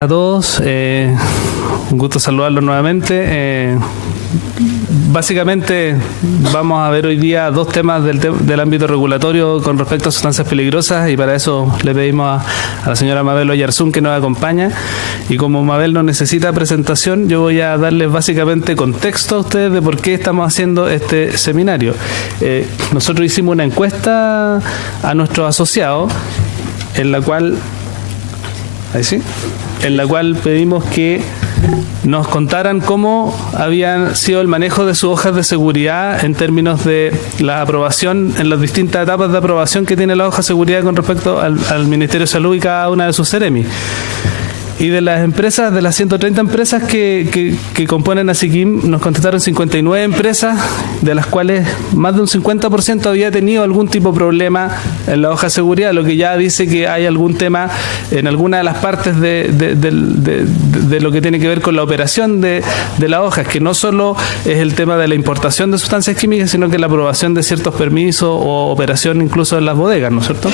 A todos, un gusto saludarlos nuevamente. Básicamente vamos a ver hoy día dos temas del ámbito regulatorio con respecto a sustancias peligrosas, y para eso le pedimos a la señora Mabel Oyarzún que nos acompaña. Y como Mabel no necesita presentación, yo voy a darles básicamente contexto a ustedes de por qué estamos haciendo este seminario. Nosotros hicimos una encuesta a nuestros asociados en la cual pedimos que nos contaran cómo habían sido el manejo de sus hojas de seguridad en términos de la aprobación, en las distintas etapas de aprobación que tiene la hoja de seguridad con respecto al Ministerio de Salud y cada una de sus Seremi. Y de las empresas, de las 130 empresas que componen a SICIM, nos contestaron 59 empresas, de las cuales más de un 50% había tenido algún tipo de problema en la hoja de seguridad, lo que ya dice que hay algún tema en alguna de las partes de lo que tiene que ver con la operación de la hoja, que no solo es el tema de la importación de sustancias químicas, sino que la aprobación de ciertos permisos o operación incluso en las bodegas, ¿no es cierto?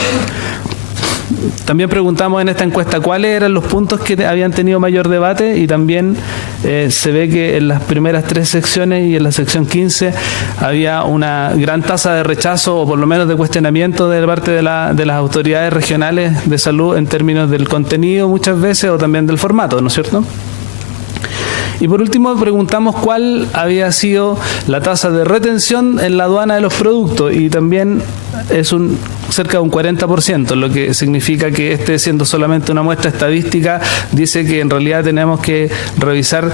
También preguntamos en esta encuesta cuáles eran los puntos que habían tenido mayor debate, y también se ve que en las primeras 3 secciones y en la sección 15 había una gran tasa de rechazo, o por lo menos de cuestionamiento de parte de las autoridades regionales de salud en términos del contenido muchas veces, o también del formato, ¿no es cierto? Y por último preguntamos cuál había sido la tasa de retención en la aduana de los productos, y también es cerca de un 40%, lo que significa que siendo solamente una muestra estadística, dice que en realidad tenemos que revisar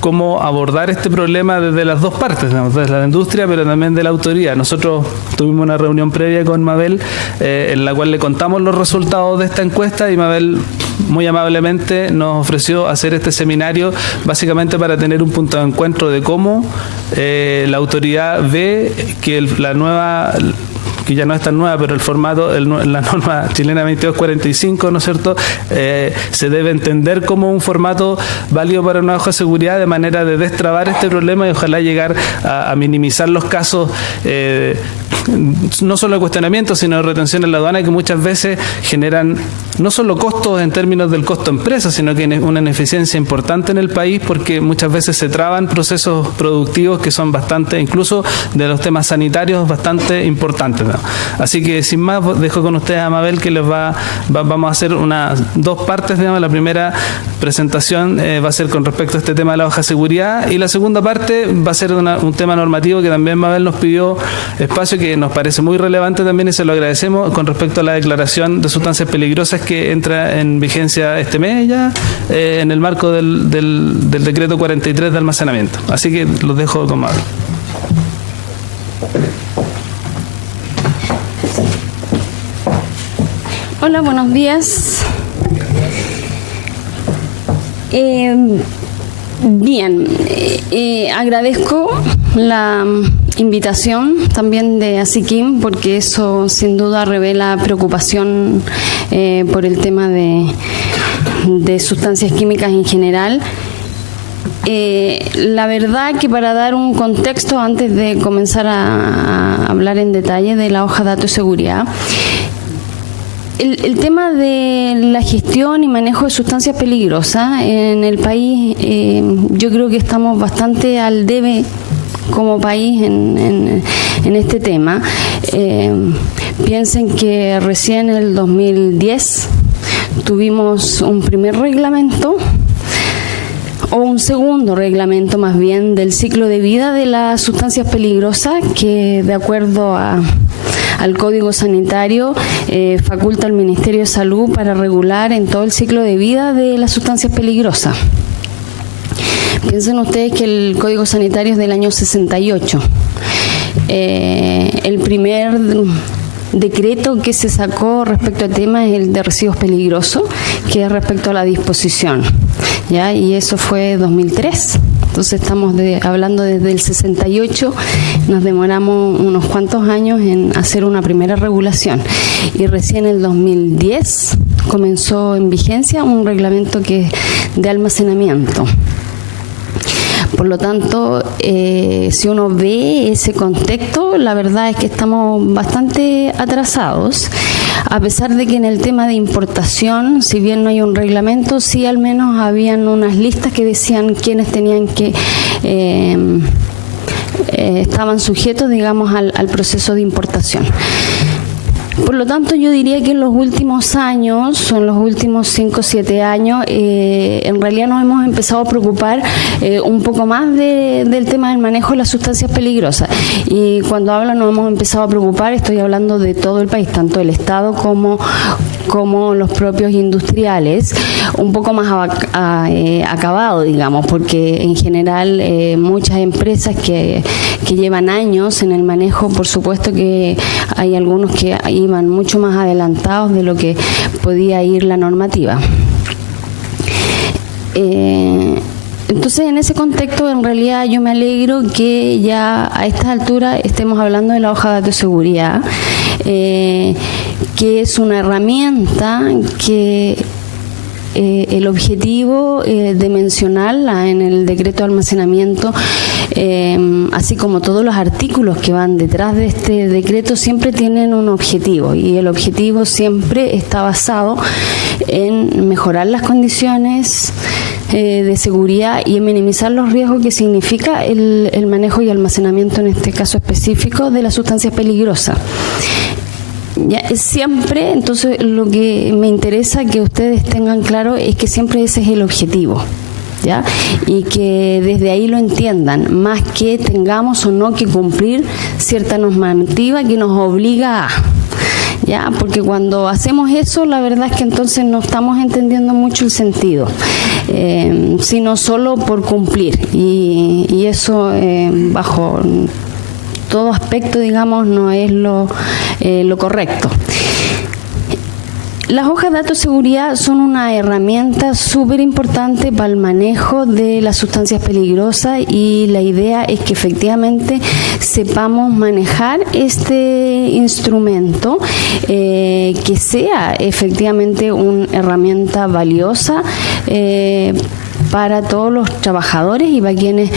cómo abordar este problema desde las dos partes, desde la industria pero también de la autoridad. Nosotros tuvimos una reunión previa con Mabel en la cual le contamos los resultados de esta encuesta, y Mabel muy amablemente nos ofreció hacer este seminario básicamente para tener un punto de encuentro de cómo la autoridad ve que la nueva, que ya no es tan nueva, pero el formato, la norma chilena 2245, ¿no es cierto?, se debe entender como un formato válido para una hoja de seguridad, de manera de destrabar este problema y ojalá llegar a minimizar los casos, no solo de cuestionamiento, sino de retención en la aduana, que muchas veces generan no solo costos en términos del costo empresa, sino que una ineficiencia importante en el país, porque muchas veces se traban procesos productivos que son bastante, incluso de los temas sanitarios, bastante importantes, ¿no? Así que sin más, dejo con ustedes a Mabel, que vamos a hacer dos partes, digamos. La primera presentación va a ser con respecto a este tema de la hoja de seguridad, y la segunda parte va a ser un tema normativo que también Mabel nos pidió espacio, que nos parece muy relevante también, y se lo agradecemos, con respecto a la declaración de sustancias peligrosas que entra en vigencia este mes ya, en el marco del decreto 43 de almacenamiento. Así que los dejo con Mabel. Hola, buenos días. Bien, agradezco la invitación también de ASICIM, porque eso sin duda revela preocupación por el tema de sustancias químicas en general. La verdad que, para dar un contexto antes de comenzar a hablar en detalle de la hoja de datos de seguridad, el tema de la gestión y manejo de sustancias peligrosas en el país, yo creo que estamos bastante al debe como país en este tema. Piensen que recién en el 2010 tuvimos un primer reglamento, o un segundo reglamento más bien, del ciclo de vida de las sustancias peligrosas, que de acuerdo al Código Sanitario faculta al Ministerio de Salud para regular en todo el ciclo de vida de las sustancias peligrosas. Piensen ustedes que el Código Sanitario es del año 68. El primer decreto que se sacó respecto al tema es el de residuos peligrosos, que es respecto a la disposición, ¿ya? Y eso fue 2003. Entonces estamos hablando desde el 68, nos demoramos unos cuantos años en hacer una primera regulación, y recién en el 2010 comenzó en vigencia un reglamento que es de almacenamiento. Por lo tanto, si uno ve ese contexto, la verdad es que estamos bastante atrasados. a pesar de que en el tema de importación, si bien no hay un reglamento, sí al menos habían unas listas que decían quiénes tenían que estaban sujetos, digamos, al proceso de importación. Por lo tanto, yo diría que en los últimos años, o en los últimos 5 o 7 años, en realidad nos hemos empezado a preocupar un poco más del tema del manejo de las sustancias peligrosas. Y cuando hablo nos hemos empezado a preocupar, estoy hablando de todo el país, tanto el Estado como los propios industriales, un poco más acabado, digamos, porque en general muchas empresas que llevan años en el manejo, por supuesto que hay algunos que iban mucho más adelantados de lo que podía ir la normativa. Entonces, en ese contexto, en realidad yo me alegro que ya a estas alturas estemos hablando de la hoja de datos de seguridad, que es una herramienta que el objetivo de mencionarla en el decreto de almacenamiento, así como todos los artículos que van detrás de este decreto, siempre tienen un objetivo, y el objetivo siempre está basado en mejorar las condiciones de seguridad y en minimizar los riesgos que significa el manejo y almacenamiento, en este caso específico, de las sustancias peligrosas. Ya, siempre, entonces, lo que me interesa que ustedes tengan claro es que siempre ese es el objetivo, ¿ya? Y que desde ahí lo entiendan, más que tengamos o no que cumplir cierta normativa que nos obliga a, ¿ya? Porque cuando hacemos eso, la verdad es que entonces no estamos entendiendo mucho el sentido, sino solo por cumplir, y eso bajo todo aspecto, digamos, no es lo correcto. Las hojas de datos de seguridad son una herramienta súper importante para el manejo de las sustancias peligrosas, y la idea es que efectivamente sepamos manejar este instrumento, que sea efectivamente una herramienta valiosa para todos los trabajadores y para quienes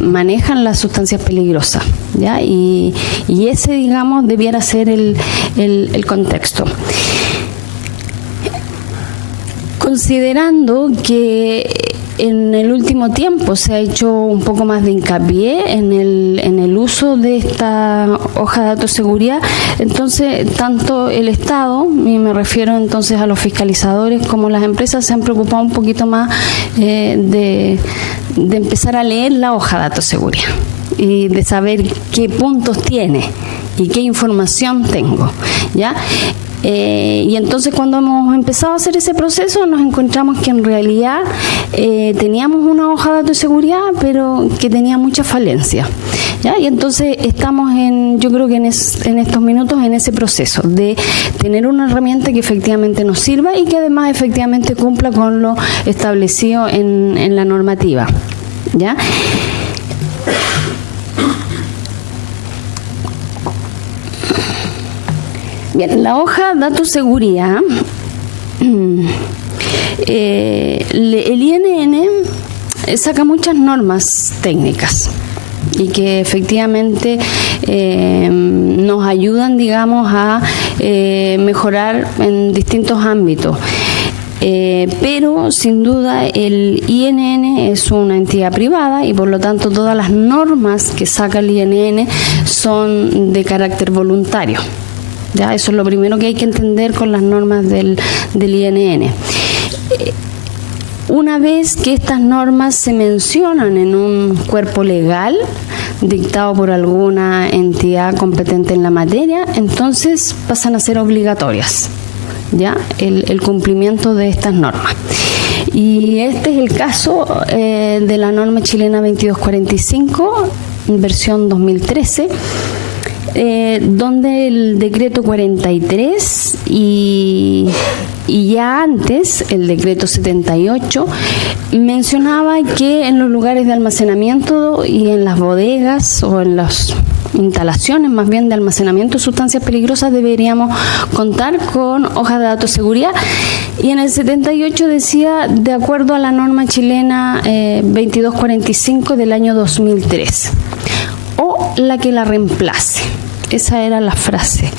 manejan las sustancias peligrosas, ¿ya? Y ese, digamos, debiera ser el contexto. Considerando que en el último tiempo se ha hecho un poco más de hincapié en el uso de esta hoja de datos de seguridad, entonces tanto el Estado, y me refiero entonces a los fiscalizadores, como las empresas se han preocupado un poquito más de empezar a leer la hoja de datos de seguridad y de saber qué puntos tiene y qué información tengo, ¿ya? Y entonces, cuando hemos empezado a hacer ese proceso, nos encontramos que en realidad teníamos una hoja de datos de seguridad, pero que tenía muchas falencias, ¿ya? Y entonces estamos yo creo que en estos minutos en ese proceso de tener una herramienta que efectivamente nos sirva y que además efectivamente cumpla con lo establecido en la normativa, ¿ya? Bien, la hoja datos seguridad, el INN saca muchas normas técnicas y que efectivamente nos ayudan, digamos, a mejorar en distintos ámbitos. Pero sin duda el INN es una entidad privada y por lo tanto todas las normas que saca el INN son de carácter voluntario. Ya, eso es lo primero que hay que entender con las normas del INN. Una vez que estas normas se mencionan en un cuerpo legal dictado por alguna entidad competente en la materia, entonces pasan a ser obligatorias, ¿ya? El cumplimiento de estas normas. Y este es el caso de la norma chilena 2245, versión 2013, donde el decreto 43 y ya antes el decreto 78 mencionaba que en los lugares de almacenamiento y en las bodegas o en las instalaciones más bien de almacenamiento de sustancias peligrosas deberíamos contar con hojas de datos de seguridad, y en el 78 decía de acuerdo a la norma chilena 2245 del año 2003 o la que la reemplace. Esa era la frase.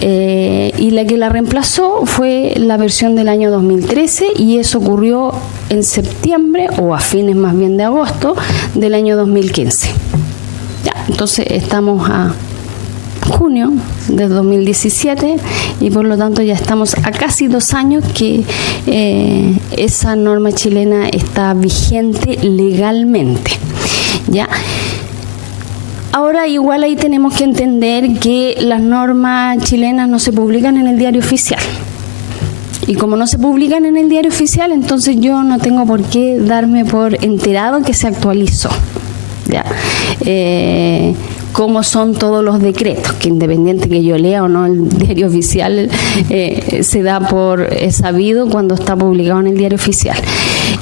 y la que la reemplazó fue la versión del año 2013, y eso ocurrió en septiembre, o a fines más bien de agosto, del año 2015. Ya, entonces estamos a junio de 2017 y por lo tanto ya estamos a casi 2 años que esa norma chilena está vigente legalmente. ¿Ya? Ahora igual ahí tenemos que entender que las normas chilenas no se publican en el diario oficial. Y como no se publican en el diario oficial, entonces yo no tengo por qué darme por enterado que se actualizó. ¿Ya? Cómo son todos los decretos, que independiente que yo lea o no el diario oficial, se da por sabido cuando está publicado en el diario oficial.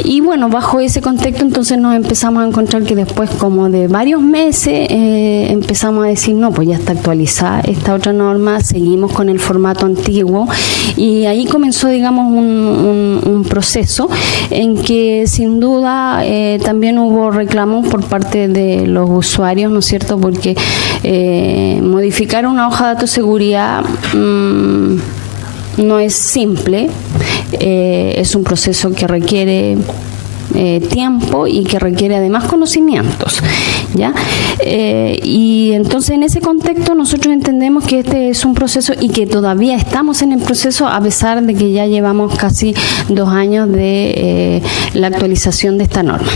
Y bueno, bajo ese contexto entonces nos empezamos a encontrar que después como de varios meses empezamos a decir, no, pues ya está actualizada esta otra norma, seguimos con el formato antiguo, y ahí comenzó, digamos, un proceso en que sin duda también hubo reclamos por parte de los usuarios, ¿no es cierto?, porque modificar una hoja de datos de seguridad no es simple, es un proceso que requiere tiempo y que requiere además conocimientos, ¿ya? Y entonces en ese contexto nosotros entendemos que este es un proceso y que todavía estamos en el proceso a pesar de que ya llevamos casi 2 años de la actualización de esta norma.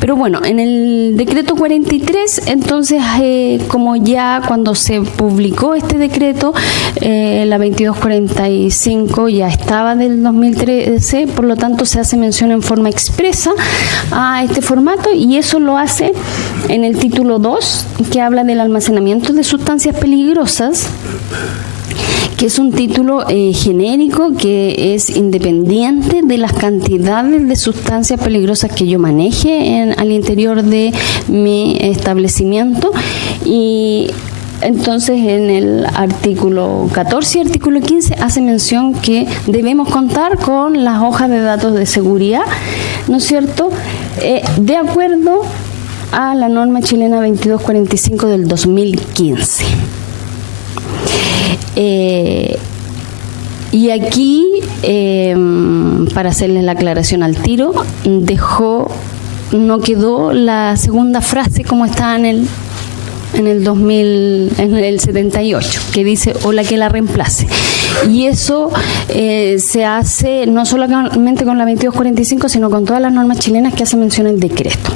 Pero bueno, en el decreto 43, entonces como ya cuando se publicó este decreto, la 2245 ya estaba del 2013, por lo tanto se hace mención en forma expresa a este formato, y eso lo hace en el título 2, que habla del almacenamiento de sustancias peligrosas, que es un título genérico que es independiente de las cantidades de sustancias peligrosas que yo maneje al interior de mi establecimiento. Y entonces en el artículo 14 y artículo 15 hace mención que debemos contar con las hojas de datos de seguridad, ¿no es cierto?, de acuerdo a la norma chilena 2245 del 2015. Y aquí, para hacerles la aclaración al tiro, no quedó la segunda frase como está en el 78, que dice o la que la reemplace. Y eso se hace no solamente con la 2245, sino con todas las normas chilenas que hace mención el decreto.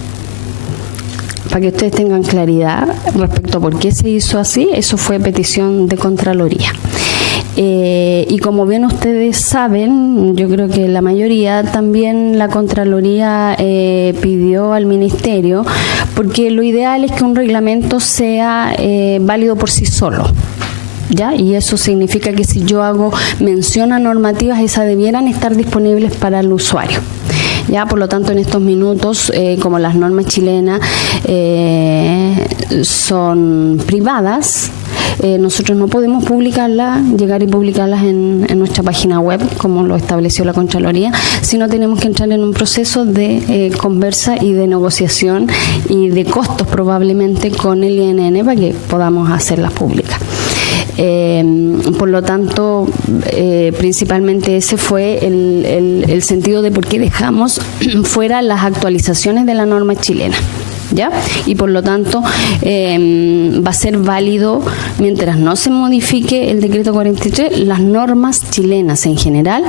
Para que ustedes tengan claridad respecto a por qué se hizo así, eso fue petición de Contraloría. Y como bien ustedes saben, yo creo que la mayoría, también la Contraloría pidió al Ministerio, porque lo ideal es que un reglamento sea válido por sí solo, ¿ya? Y eso significa que si yo hago mención a normativas, esas debieran estar disponibles para el usuario. Ya, por lo tanto, en estos minutos, como las normas chilenas son privadas, nosotros no podemos publicarlas, llegar y publicarlas en nuestra página web, como lo estableció la Contraloría, sino tenemos que entrar en un proceso de conversa y de negociación y de costos probablemente con el INN para que podamos hacerlas públicas. Por lo tanto, principalmente ese fue el sentido de por qué dejamos fuera las actualizaciones de la norma chilena, ¿ya? Y por lo tanto va a ser válido mientras no se modifique el decreto 43 las normas chilenas en general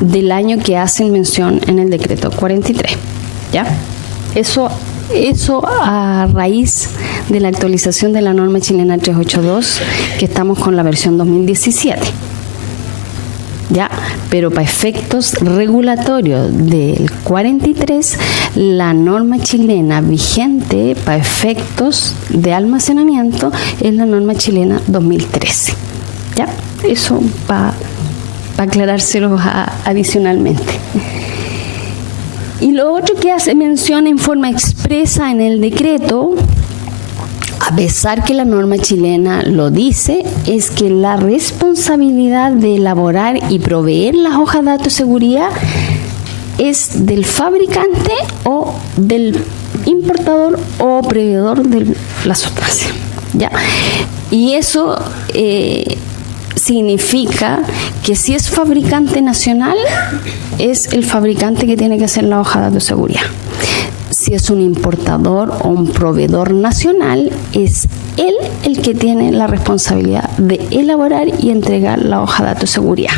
del año que hacen mención en el decreto 43, ¿ya? Eso a raíz de la actualización de la norma chilena 382, que estamos con la versión 2017. ¿Ya? Pero para efectos regulatorios del 43, la norma chilena vigente para efectos de almacenamiento es la norma chilena 2013. ¿Ya? Eso para aclarárselo adicionalmente. Y lo otro que hace mención en forma expresa en el decreto, a pesar que la norma chilena lo dice, es que la responsabilidad de elaborar y proveer las hojas de datos de seguridad es del fabricante o del importador o proveedor de la sustancia, ¿ya? Y eso significa que si es fabricante nacional, es el fabricante que tiene que hacer la hoja de datos de seguridad. Si es un importador o un proveedor nacional, es él el que tiene la responsabilidad de elaborar y entregar la hoja de datos de seguridad.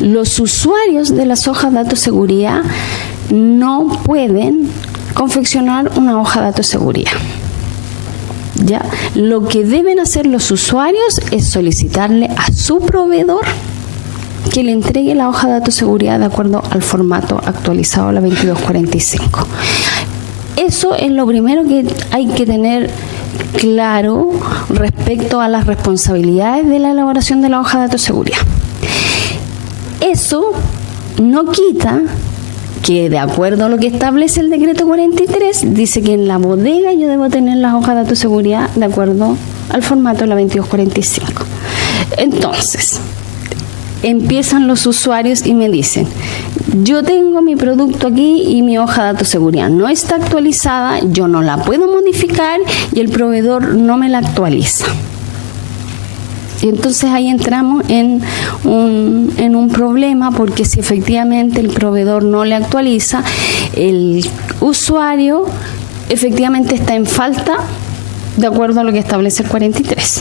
Los usuarios de las hojas de datos de seguridad no pueden confeccionar una hoja de datos de seguridad. ¿Ya? Lo que deben hacer los usuarios es solicitarle a su proveedor que le entregue la hoja de datos de seguridad de acuerdo al formato actualizado a la 2245. Eso es lo primero que hay que tener claro respecto a las responsabilidades de la elaboración de la hoja de datos de seguridad. Eso no quita que, de acuerdo a lo que establece el decreto 43, dice que en la bodega yo debo tener las hojas de datos de seguridad de acuerdo al formato de la 2245. Entonces, empiezan los usuarios y me dicen: yo tengo mi producto aquí y mi hoja de datos de seguridad no está actualizada, yo no la puedo modificar y el proveedor no me la actualiza. Y entonces ahí entramos en un problema, porque si efectivamente el proveedor no le actualiza, el usuario efectivamente está en falta de acuerdo a lo que establece el 43.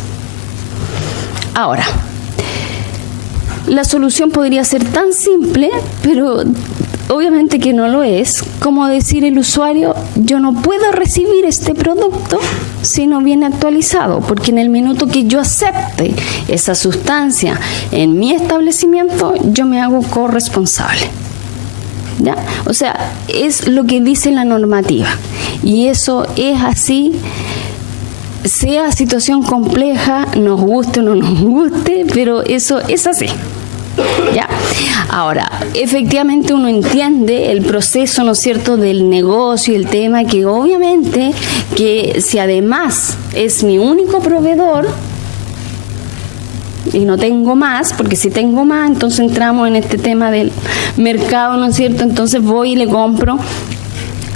Ahora, la solución podría ser tan simple, pero obviamente que no lo es, como decir el usuario: yo no puedo recibir este producto si no viene actualizado, porque en el minuto que yo acepte esa sustancia en mi establecimiento, yo me hago corresponsable. ¿Ya? O sea, es lo que dice la normativa, y eso es así, sea situación compleja, nos guste o no nos guste, pero eso es así. ¿Ya? Ahora, efectivamente uno entiende el proceso, ¿no es cierto?, del negocio y el tema, que obviamente que si además es mi único proveedor y no tengo más, porque si tengo más, entonces entramos en este tema del mercado, ¿no es cierto? Entonces voy y le compro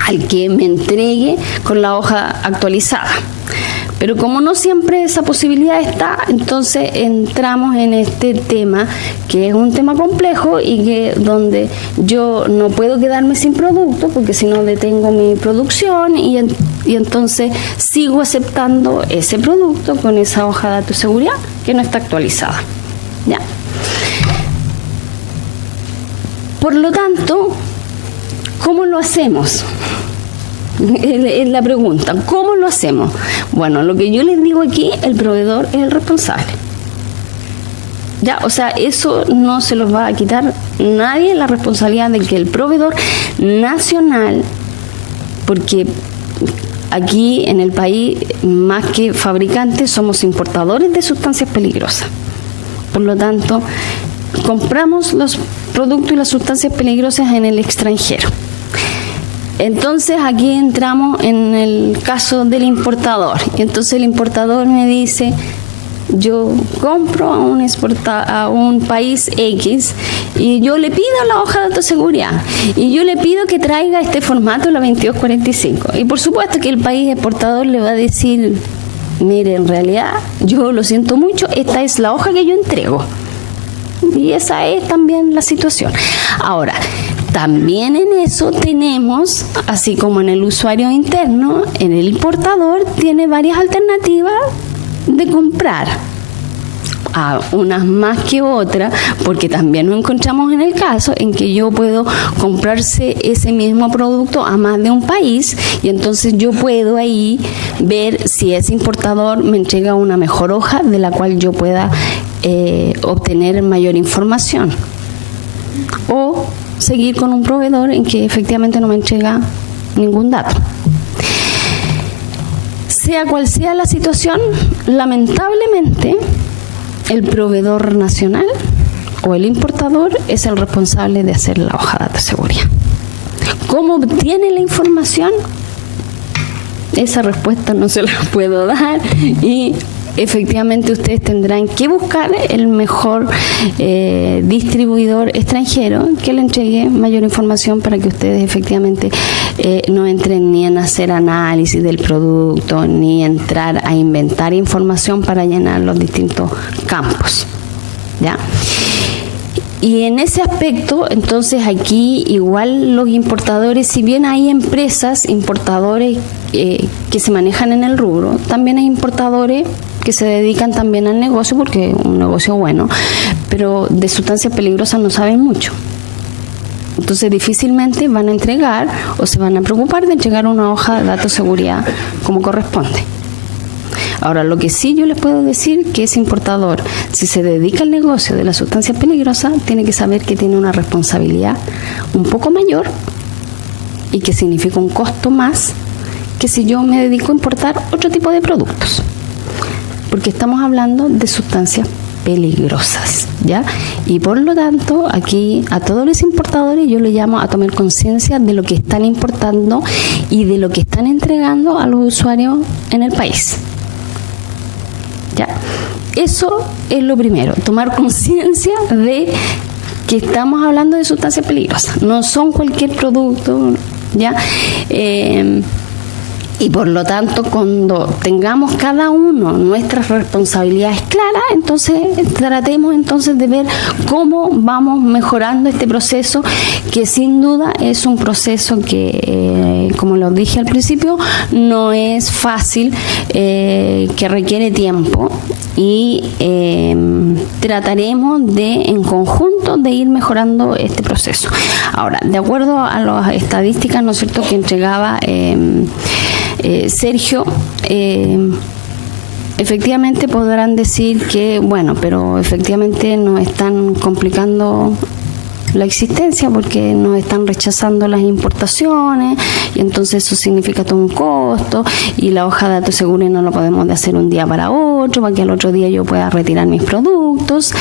al que me entregue con la hoja actualizada. Pero como no siempre esa posibilidad está, entonces entramos en este tema, que es un tema complejo y que donde yo no puedo quedarme sin producto, porque si no detengo mi producción y entonces sigo aceptando ese producto con esa hoja de datos de seguridad que no está actualizada. ¿Ya? Por lo tanto, ¿cómo lo hacemos? Es la pregunta, ¿cómo lo hacemos? Bueno, lo que yo les digo aquí, el proveedor es el responsable. Ya, o sea, eso no se los va a quitar nadie, la responsabilidad de que el proveedor nacional, porque aquí en el país, más que fabricantes, somos importadores de sustancias peligrosas. Por lo tanto, compramos los productos y las sustancias peligrosas en el extranjero. Entonces aquí entramos en el caso del importador. Y entonces el importador me dice: yo compro a un país X y yo le pido la hoja de datos de seguridad y yo le pido que traiga este formato, la 2245. Y por supuesto que el país exportador le va a decir: mire, en realidad yo lo siento mucho, esta es la hoja que yo entrego. Y esa es también la situación. Ahora, también en eso tenemos, así como en el usuario interno, en el importador tiene varias alternativas de comprar, a unas más que otras, porque también nos encontramos en el caso en que yo puedo comprarse ese mismo producto a más de un país, y entonces yo puedo ahí ver si ese importador me entrega una mejor hoja de la cual yo pueda obtener mayor información, o seguir con un proveedor en que efectivamente no me entrega ningún dato. Sea cual sea la situación, lamentablemente el proveedor nacional o el importador es el responsable de hacer la hoja de datos de seguridad. ¿Cómo obtiene la información? Esa respuesta no se la puedo dar, y efectivamente ustedes tendrán que buscar el mejor distribuidor extranjero que le entregue mayor información, para que ustedes efectivamente no entren ni en hacer análisis del producto, ni entrar a inventar información para llenar los distintos campos. ¿ya? Y en ese aspecto, entonces aquí igual los importadores, si bien hay empresas, importadores que se manejan en el rubro, también hay importadores que se dedican también al negocio, porque es un negocio bueno, pero de sustancias peligrosas no saben mucho. Entonces difícilmente van a entregar o se van a preocupar de entregar una hoja de datos de seguridad como corresponde. Ahora, lo que sí yo les puedo decir que ese importador, si se dedica al negocio de las sustancias peligrosas, tiene que saber que tiene una responsabilidad un poco mayor y que significa un costo más que si yo me dedico a importar otro tipo de productos. Porque estamos hablando de sustancias peligrosas, ¿ya? Y por lo tanto, aquí a todos los importadores yo les llamo a tomar conciencia de lo que están importando y de lo que están entregando a los usuarios en el país. ¿Ya? Eso es lo primero, tomar conciencia de que estamos hablando de sustancias peligrosas, no son cualquier producto, ¿ya? Y por lo tanto, cuando tengamos cada uno nuestras responsabilidades claras, entonces tratemos entonces de ver cómo vamos mejorando este proceso, que sin duda es un proceso que, como lo dije al principio, no es fácil, que requiere tiempo, y trataremos de, en conjunto, de ir mejorando este proceso. Ahora, de acuerdo a las estadísticas, ¿no es cierto?, que entregaba Sergio, efectivamente podrán decir que, bueno, pero efectivamente nos están complicando la existencia porque nos están rechazando las importaciones y entonces eso significa todo un costo y la hoja de datos seguros no lo podemos de hacer un día para otro para que al otro día yo pueda retirar mis productos.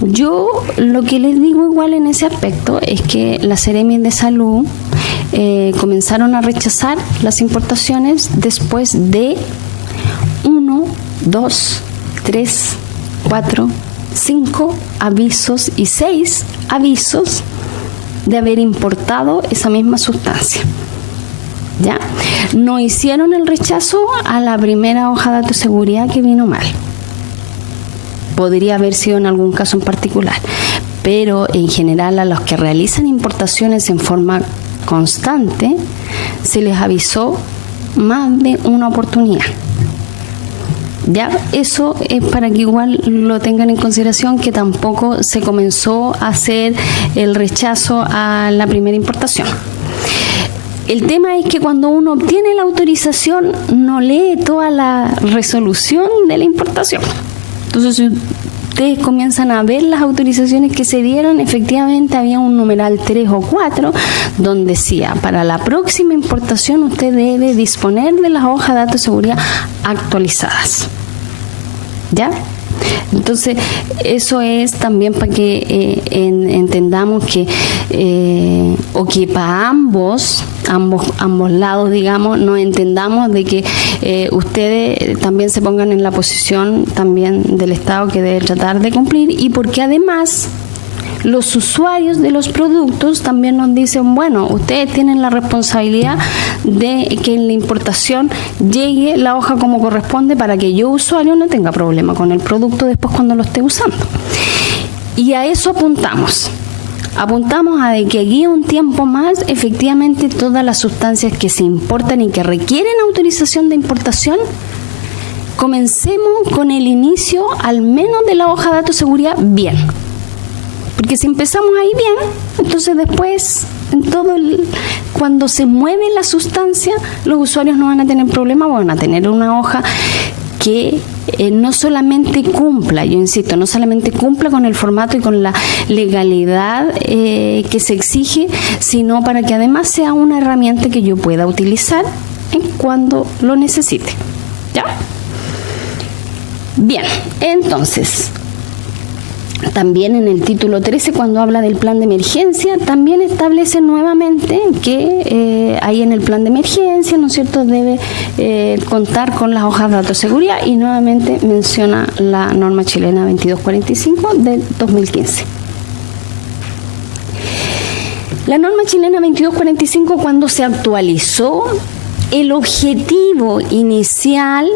Yo lo que les digo igual en ese aspecto es que las Seremi de Salud comenzaron a rechazar las importaciones después de 1, 2, 3, 4, 5 avisos y 6 avisos de haber importado esa misma sustancia. ¿Ya? No hicieron el rechazo a la primera hoja de datos de seguridad que vino mal. Podría haber sido en algún caso en particular, pero en general a los que realizan importaciones en forma constante se les avisó más de una oportunidad. Ya, eso es para que igual lo tengan en consideración, que tampoco se comenzó a hacer el rechazo a la primera importación. El tema es que cuando uno obtiene la autorización no lee toda la resolución de la importación. Entonces, si ustedes comienzan a ver las autorizaciones que se dieron, efectivamente había un numeral 3 o 4 donde decía: para la próxima importación usted debe disponer de las hojas de datos de seguridad actualizadas. ¿Ya? Entonces, eso es también para que entendamos que, o que para ambos lados, digamos, nos entendamos de que ustedes también se pongan en la posición también del Estado que debe tratar de cumplir, y porque además los usuarios de los productos también nos dicen: bueno, ustedes tienen la responsabilidad de que en la importación llegue la hoja como corresponde para que yo, usuario, no tenga problema con el producto después cuando lo esté usando. Y a eso apuntamos a de que aquí un tiempo más, efectivamente, todas las sustancias que se importan y que requieren autorización de importación, comencemos con el inicio al menos de la hoja de datos de seguridad bien. Porque si empezamos ahí bien, entonces después, cuando se mueve la sustancia, los usuarios no van a tener problema, van a tener una hoja que no solamente cumpla, yo insisto, no solamente cumpla con el formato y con la legalidad que se exige, sino para que además sea una herramienta que yo pueda utilizar cuando lo necesite. ¿Ya? Bien, entonces, también en el título 13, cuando habla del plan de emergencia, también establece nuevamente que ahí en el plan de emergencia, ¿no es cierto?, debe contar con las hojas de datos de seguridad, y nuevamente menciona la norma chilena 2245 del 2015. La norma chilena 2245, cuando se actualizó, el objetivo inicial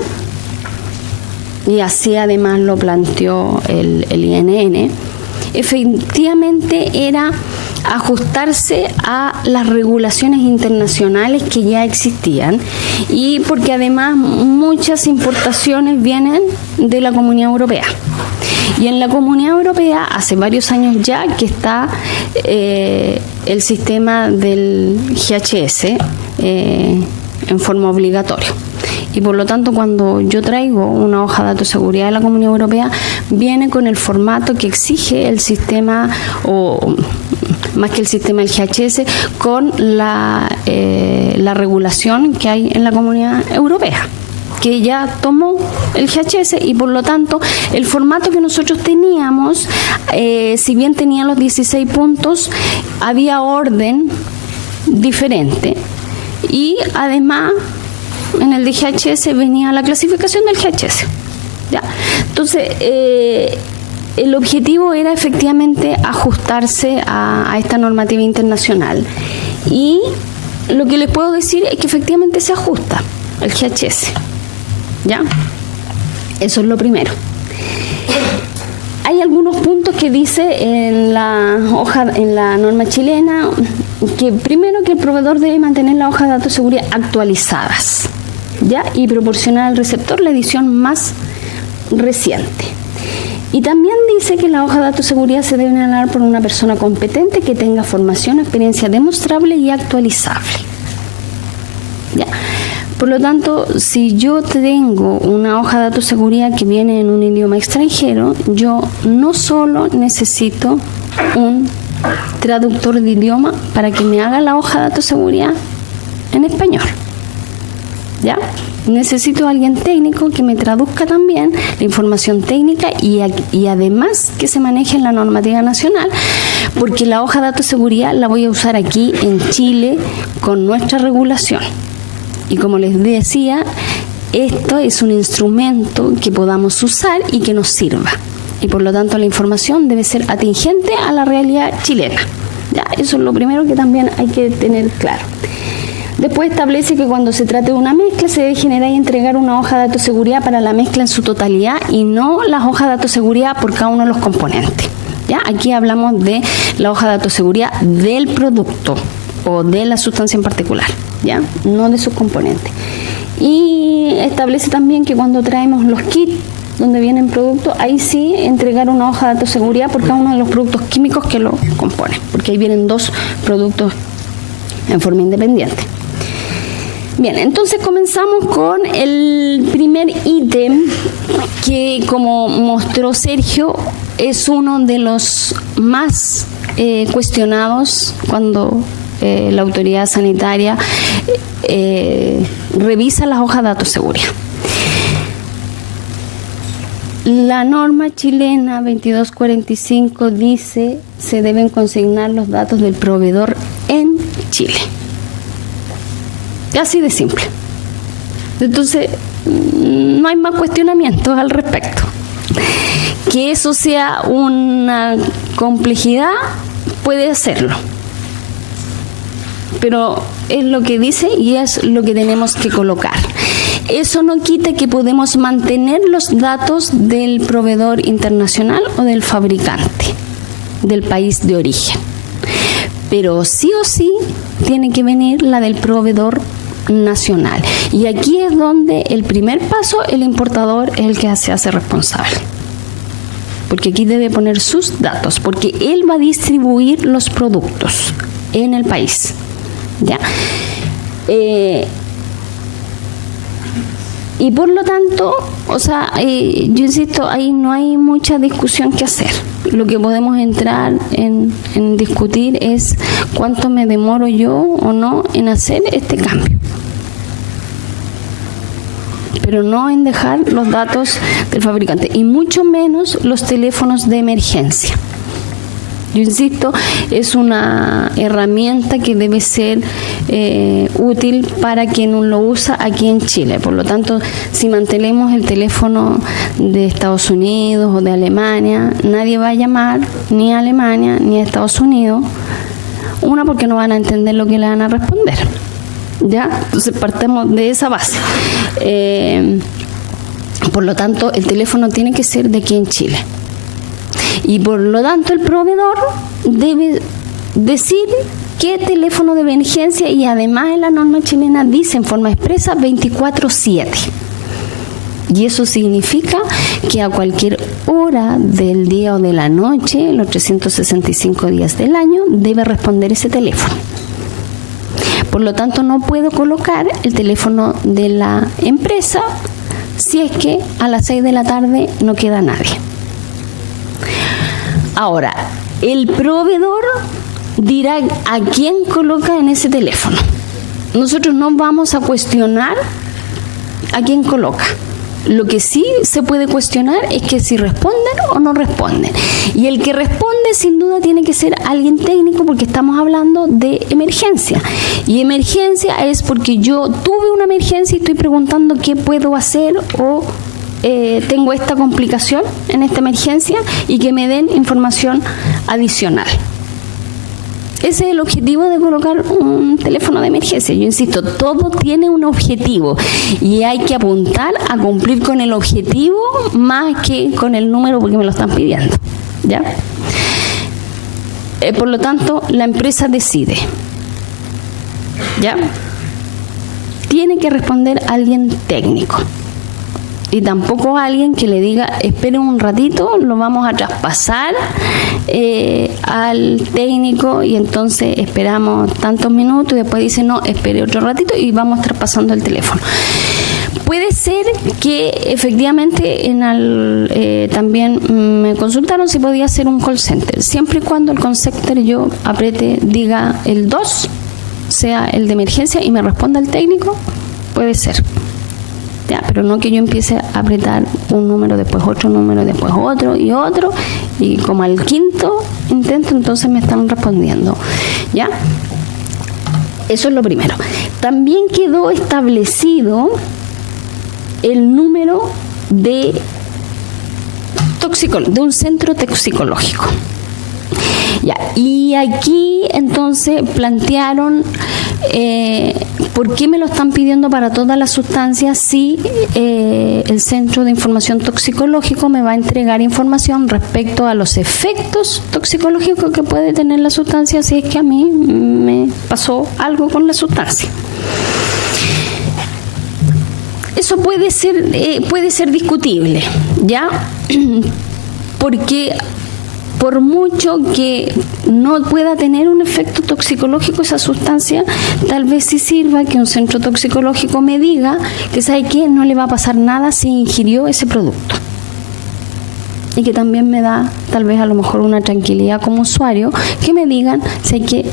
y así además lo planteó el INN, efectivamente era ajustarse a las regulaciones internacionales que ya existían, y porque además muchas importaciones vienen de la Comunidad Europea. Y en la Comunidad Europea hace varios años ya que está el sistema del GHS en forma obligatoria. Y por lo tanto, cuando yo traigo una hoja de datos de seguridad de la Comunidad Europea, viene con el formato que exige el sistema, o más que el sistema del GHS, con la regulación que hay en la Comunidad Europea, que ya tomó el GHS, y por lo tanto el formato que nosotros teníamos, si bien tenía los 16 puntos, había orden diferente, y además en el de GHS venía la clasificación del GHS. ¿Ya? Entonces, el objetivo era efectivamente ajustarse a esta normativa internacional, y lo que les puedo decir es que efectivamente se ajusta el GHS. ¿Ya? Eso es lo primero. Hay algunos puntos que dice en la norma chilena, que primero, que el proveedor debe mantener la hoja de datos de seguridad actualizadas, ¿ya? Y proporcionar al receptor la edición más reciente. Y también dice que la hoja de datos de seguridad se debe elaborar por una persona competente que tenga formación, experiencia demostrable y actualizable. ¿Ya? Por lo tanto, si yo tengo una hoja de datos de seguridad que viene en un idioma extranjero, yo no solo necesito un traductor de idioma para que me haga la hoja de datos de seguridad en español, ¿ya? Necesito a alguien técnico que me traduzca también la información técnica, y además que se maneje en la normativa nacional, porque la hoja de datos de seguridad la voy a usar aquí en Chile con nuestra regulación. Y como les decía, esto es un instrumento que podamos usar y que nos sirva. Y por lo tanto la información debe ser atingente a la realidad chilena. ¿Ya? Eso es lo primero que también hay que tener claro. Después establece que cuando se trate de una mezcla se debe generar y entregar una hoja de datos de seguridad para la mezcla en su totalidad, y no las hojas de datos de seguridad por cada uno de los componentes. ¿Ya? Aquí hablamos de la hoja de datos de seguridad del producto o de la sustancia en particular, ¿ya? No de sus componentes. Y establece también que cuando traemos los kits donde vienen productos, ahí sí entregar una hoja de datos de seguridad por cada uno de los productos químicos que lo componen, porque ahí vienen 2 productos en forma independiente. Bien, entonces comenzamos con el primer ítem, que, como mostró Sergio, es uno de los más cuestionados cuando la autoridad sanitaria revisa las hojas de datos de seguridad. La norma chilena 2245 dice: se deben consignar los datos del proveedor en Chile. Así de simple. Entonces, no hay más cuestionamientos al respecto. Que eso sea una complejidad, puede hacerlo, pero es lo que dice y es lo que tenemos que colocar. Eso no quita que podemos mantener los datos del proveedor internacional o del fabricante del país de origen, pero sí o sí tiene que venir la del proveedor nacional. Y aquí es donde el primer paso, el importador es el que se hace responsable, porque aquí debe poner sus datos, porque él va a distribuir los productos en el país. ¿Ya? Y por lo tanto, yo insisto, ahí no hay mucha discusión que hacer. Lo que podemos entrar en discutir es cuánto me demoro yo o no en hacer este cambio, pero no en dejar los datos del fabricante, y mucho menos los teléfonos de emergencia. Yo insisto, es una herramienta que debe ser útil para quien lo usa aquí en Chile. Por lo tanto, si mantenemos el teléfono de Estados Unidos o de Alemania, nadie va a llamar ni a Alemania ni a Estados Unidos. Una, porque no van a entender lo que le van a responder. ¿Ya? Entonces partemos de esa base. Por Por lo tanto, el teléfono tiene que ser de aquí en Chile. Y por lo tanto, el proveedor debe decir qué teléfono de emergencia, y además en la norma chilena dice en forma expresa 24/7. Y eso significa que a cualquier hora del día o de la noche, los 365 días del año, debe responder ese teléfono. Por lo tanto, no puedo colocar el teléfono de la empresa si es que a las 6 de la tarde no queda nadie. Ahora, el proveedor dirá a quién coloca en ese teléfono. Nosotros no vamos a cuestionar a quién coloca. Lo que sí se puede cuestionar es que si responden o no responden. Y el que responde sin duda tiene que ser alguien técnico, porque estamos hablando de emergencia. Y emergencia es porque yo tuve una emergencia y estoy preguntando qué puedo hacer, o tengo esta complicación en esta emergencia, y que me den información adicional. Ese es el objetivo de colocar un teléfono de emergencia. Yo insisto, todo tiene un objetivo y hay que apuntar a cumplir con el objetivo más que con el número, porque me lo están pidiendo, ¿ya? Por lo tanto, la empresa decide, ¿ya? Tiene que responder alguien técnico. Y tampoco alguien que le diga, espere un ratito, lo vamos a traspasar al técnico, y entonces esperamos tantos minutos y después dice, no, espere otro ratito, y vamos traspasando el teléfono. Puede ser que efectivamente también me consultaron si podía hacer un call center, siempre y cuando el call center yo apriete, diga el 2, sea el de emergencia, y me responda el técnico, puede ser. Ya, pero no que yo empiece a apretar un número, después otro número, después otro, y como al quinto intento entonces me están respondiendo, ¿ya? Eso es lo primero. También quedó establecido el número de un centro toxicológico. Ya, y aquí entonces plantearon por qué me lo están pidiendo para todas las sustancias si el Centro de Información Toxicológico me va a entregar información respecto a los efectos toxicológicos que puede tener la sustancia si es que a mí me pasó algo con la sustancia. Eso puede ser discutible, ¿ya? Porque por mucho que no pueda tener un efecto toxicológico esa sustancia, tal vez sí sirva que un centro toxicológico me diga que, ¿sabe qué?, no le va a pasar nada si ingirió ese producto. Y que también me da, tal vez a lo mejor, una tranquilidad como usuario, que me digan, ¿sabe qué?,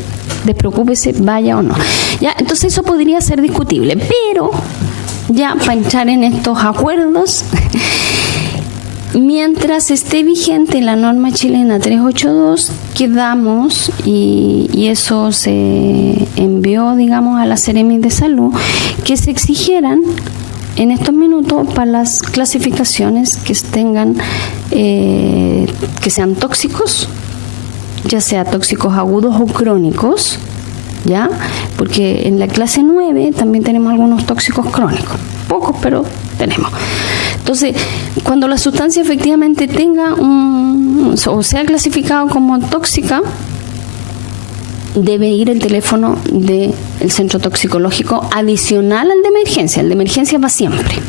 despreocúpese, vaya o no. Ya, entonces eso podría ser discutible, pero ya para entrar en estos acuerdos, mientras esté vigente la norma chilena 382, quedamos, y eso se envió, digamos, a la Seremi de Salud, que se exigieran en estos minutos para las clasificaciones que tengan, que sean tóxicos, ya sea tóxicos agudos o crónicos, ¿ya? Porque en la clase 9 también tenemos algunos tóxicos crónicos, pocos, pero tenemos. Entonces, cuando la sustancia efectivamente tenga o sea clasificado como tóxica, debe ir el teléfono del centro toxicológico adicional al de emergencia. El de emergencia va siempre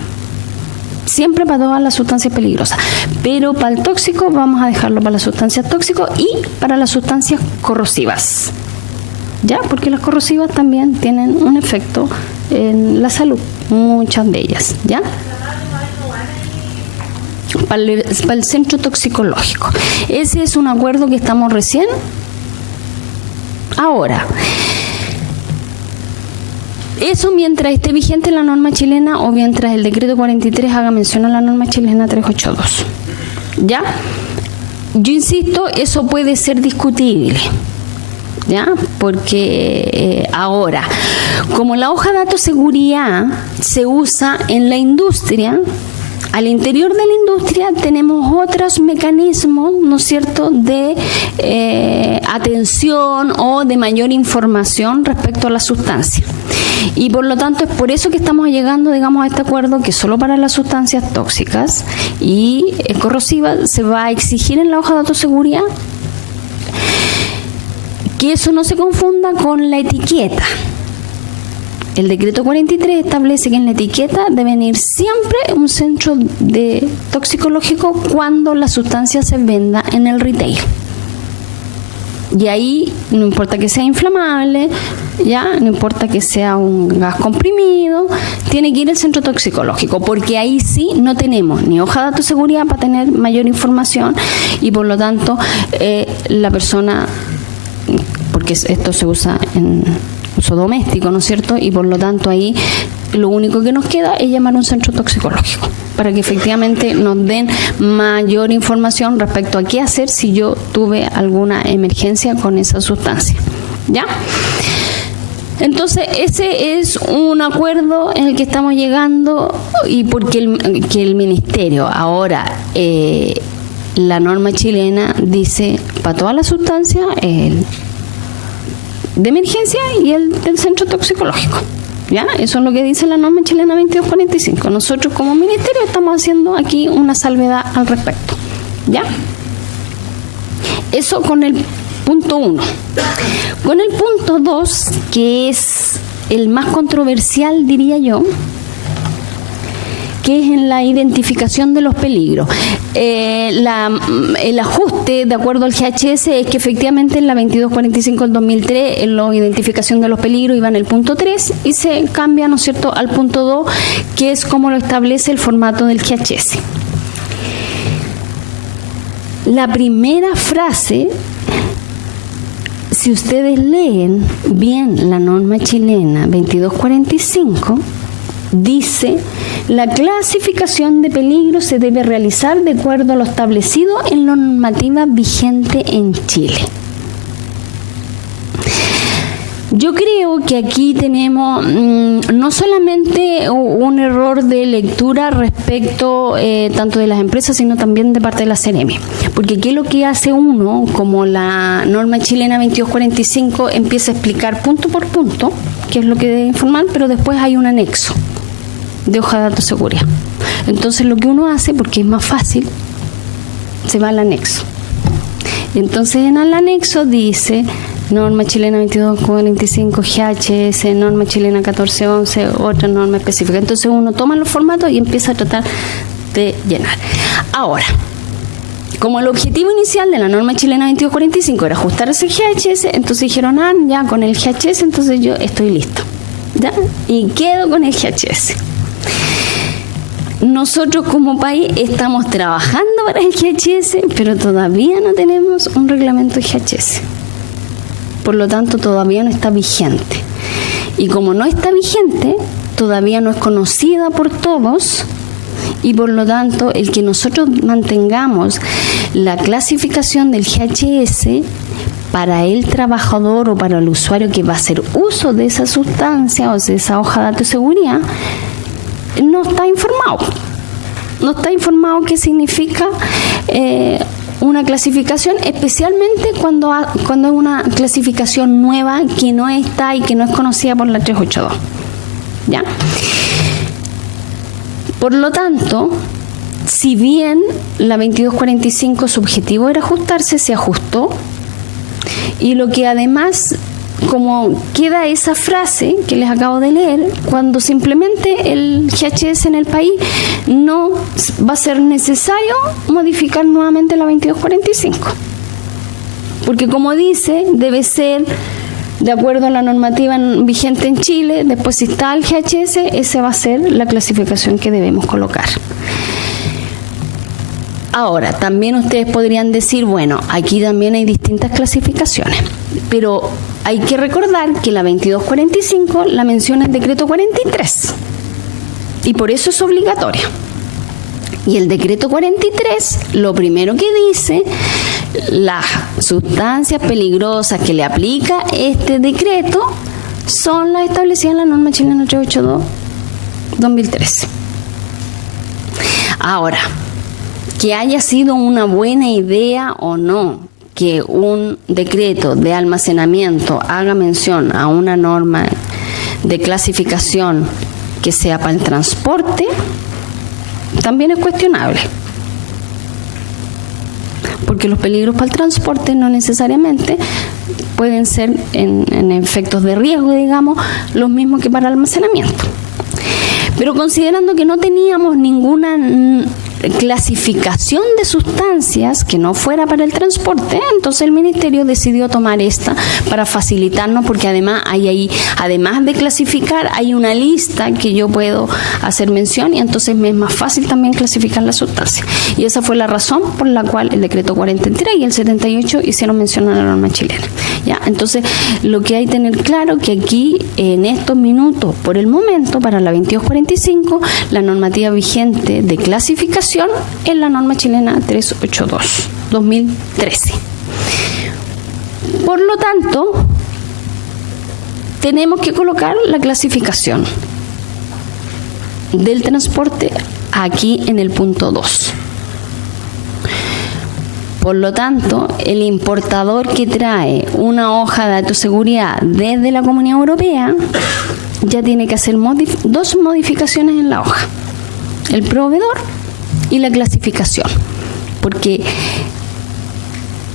para todas las sustancias peligrosas, pero para el tóxico vamos a dejarlo para las sustancias tóxicas y para las sustancias corrosivas, ¿ya? Porque las corrosivas también tienen un efecto en la salud, muchas de ellas, ¿ya? Para el centro toxicológico. Ese es un acuerdo que estamos recién. Ahora, eso mientras esté vigente la norma chilena o mientras el decreto 43 haga mención a la norma chilena 382. ¿Ya? Yo insisto, eso puede ser discutible, ¿ya? Porque ahora, como la hoja de datos seguridad se usa en la industria, al interior de la industria tenemos otros mecanismos, ¿no es cierto?, de atención o de mayor información respecto a la sustancia. Y por lo tanto es por eso que estamos llegando, digamos, a este acuerdo que solo para las sustancias tóxicas y corrosivas se va a exigir en la hoja de datos seguridad que eso no se confunda con la etiqueta. El decreto 43 establece que en la etiqueta debe ir siempre un centro de toxicológico cuando la sustancia se venda en el retail. Y ahí no importa que sea inflamable, ya no importa que sea un gas comprimido, tiene que ir el centro toxicológico, porque ahí sí no tenemos ni hoja de datos de seguridad para tener mayor información y por lo tanto la persona, porque esto se usa en uso doméstico, ¿no es cierto? Y por lo tanto ahí lo único que nos queda es llamar a un centro toxicológico para que efectivamente nos den mayor información respecto a qué hacer si yo tuve alguna emergencia con esa sustancia. ¿Ya? Entonces ese es un acuerdo en el que estamos llegando y porque el Ministerio ahora la norma chilena dice para todas las sustancias de emergencia y el del centro toxicológico. ¿Ya? Eso es lo que dice la norma chilena 2245. Nosotros como ministerio estamos haciendo aquí una salvedad al respecto. ¿Ya? Eso con el punto 1. Con el punto 2, que es el más controversial, diría yo, que es en la identificación de los peligros. El ajuste, de acuerdo al GHS, es que efectivamente en la 2245 del 2003, en la identificación de los peligros iba en el punto 3 y se cambia, ¿no es cierto?, al punto 2, que es como lo establece el formato del GHS. La primera frase, si ustedes leen bien la norma chilena 2245, dice: la clasificación de peligro se debe realizar de acuerdo a lo establecido en la normativa vigente en Chile. Yo creo que aquí tenemos no solamente un error de lectura respecto tanto de las empresas, sino también de parte de la CEREMI. Porque aquí lo que hace uno, como la norma chilena 2245 empieza a explicar punto por punto qué es lo que debe informar, pero después hay un anexo de hoja de datos de seguridad. Entonces lo que uno hace, porque es más fácil, se va al anexo. Entonces en el anexo dice norma chilena 2245 GHS, norma chilena 1411, otra norma específica. Entonces uno toma los formatos y empieza a tratar de llenar. Ahora, como el objetivo inicial de la norma chilena 2245 era ajustar ese GHS, entonces dijeron, ya con el GHS entonces yo estoy listo, ¿ya? Y quedo con el GHS. Nosotros como país estamos trabajando para el GHS, pero todavía no tenemos un reglamento de GHS. Por lo tanto, todavía no está vigente. Y como no está vigente, todavía no es conocida por todos, y por lo tanto, el que nosotros mantengamos la clasificación del GHS para el trabajador o para el usuario que va a hacer uso de esa sustancia o de esa hoja de datos de seguridad, no está informado. No está informado qué significa una clasificación, especialmente cuando es una clasificación nueva que no está y que no es conocida por la 382. ¿Ya? Por lo tanto, si bien la 2245 su objetivo era ajustarse, se ajustó, y lo que además, como queda esa frase que les acabo de leer, cuando se implemente el GHS en el país, no va a ser necesario modificar nuevamente la 2245. Porque como dice, debe ser de acuerdo a la normativa vigente en Chile. Después, si está el GHS, esa va a ser la clasificación que debemos colocar. Ahora, también ustedes podrían decir, bueno, aquí también hay distintas clasificaciones, pero hay que recordar que la 2245 la menciona el decreto 43 y por eso es obligatoria. Y el decreto 43, lo primero que dice, las sustancias peligrosas que le aplica este decreto son las establecidas en la norma chilena 382-2013. Ahora, que haya sido una buena idea o no que un decreto de almacenamiento haga mención a una norma de clasificación que sea para el transporte, también es cuestionable. Porque los peligros para el transporte no necesariamente pueden ser en efectos de riesgo, digamos, los mismos que para el almacenamiento. Pero considerando que no teníamos ninguna clasificación de sustancias que no fuera para el transporte, entonces el Ministerio decidió tomar esta para facilitarnos, porque además hay ahí, además de clasificar, hay una lista que yo puedo hacer mención y entonces me es más fácil también clasificar las sustancias. Y esa fue la razón por la cual el decreto 43 y el 78 hicieron mención a la norma chilena. ¿Ya? Entonces, lo que hay que tener claro que aquí, en estos minutos, por el momento, para la 2245, la normativa vigente de clasificación es la norma chilena 382/2013. Por lo tanto, tenemos que colocar la clasificación del transporte aquí en el punto 2. Por lo tanto, el importador que trae una hoja de datos de seguridad desde la Comunidad Europea ya tiene que hacer dos modificaciones en la hoja: el proveedor y la clasificación, porque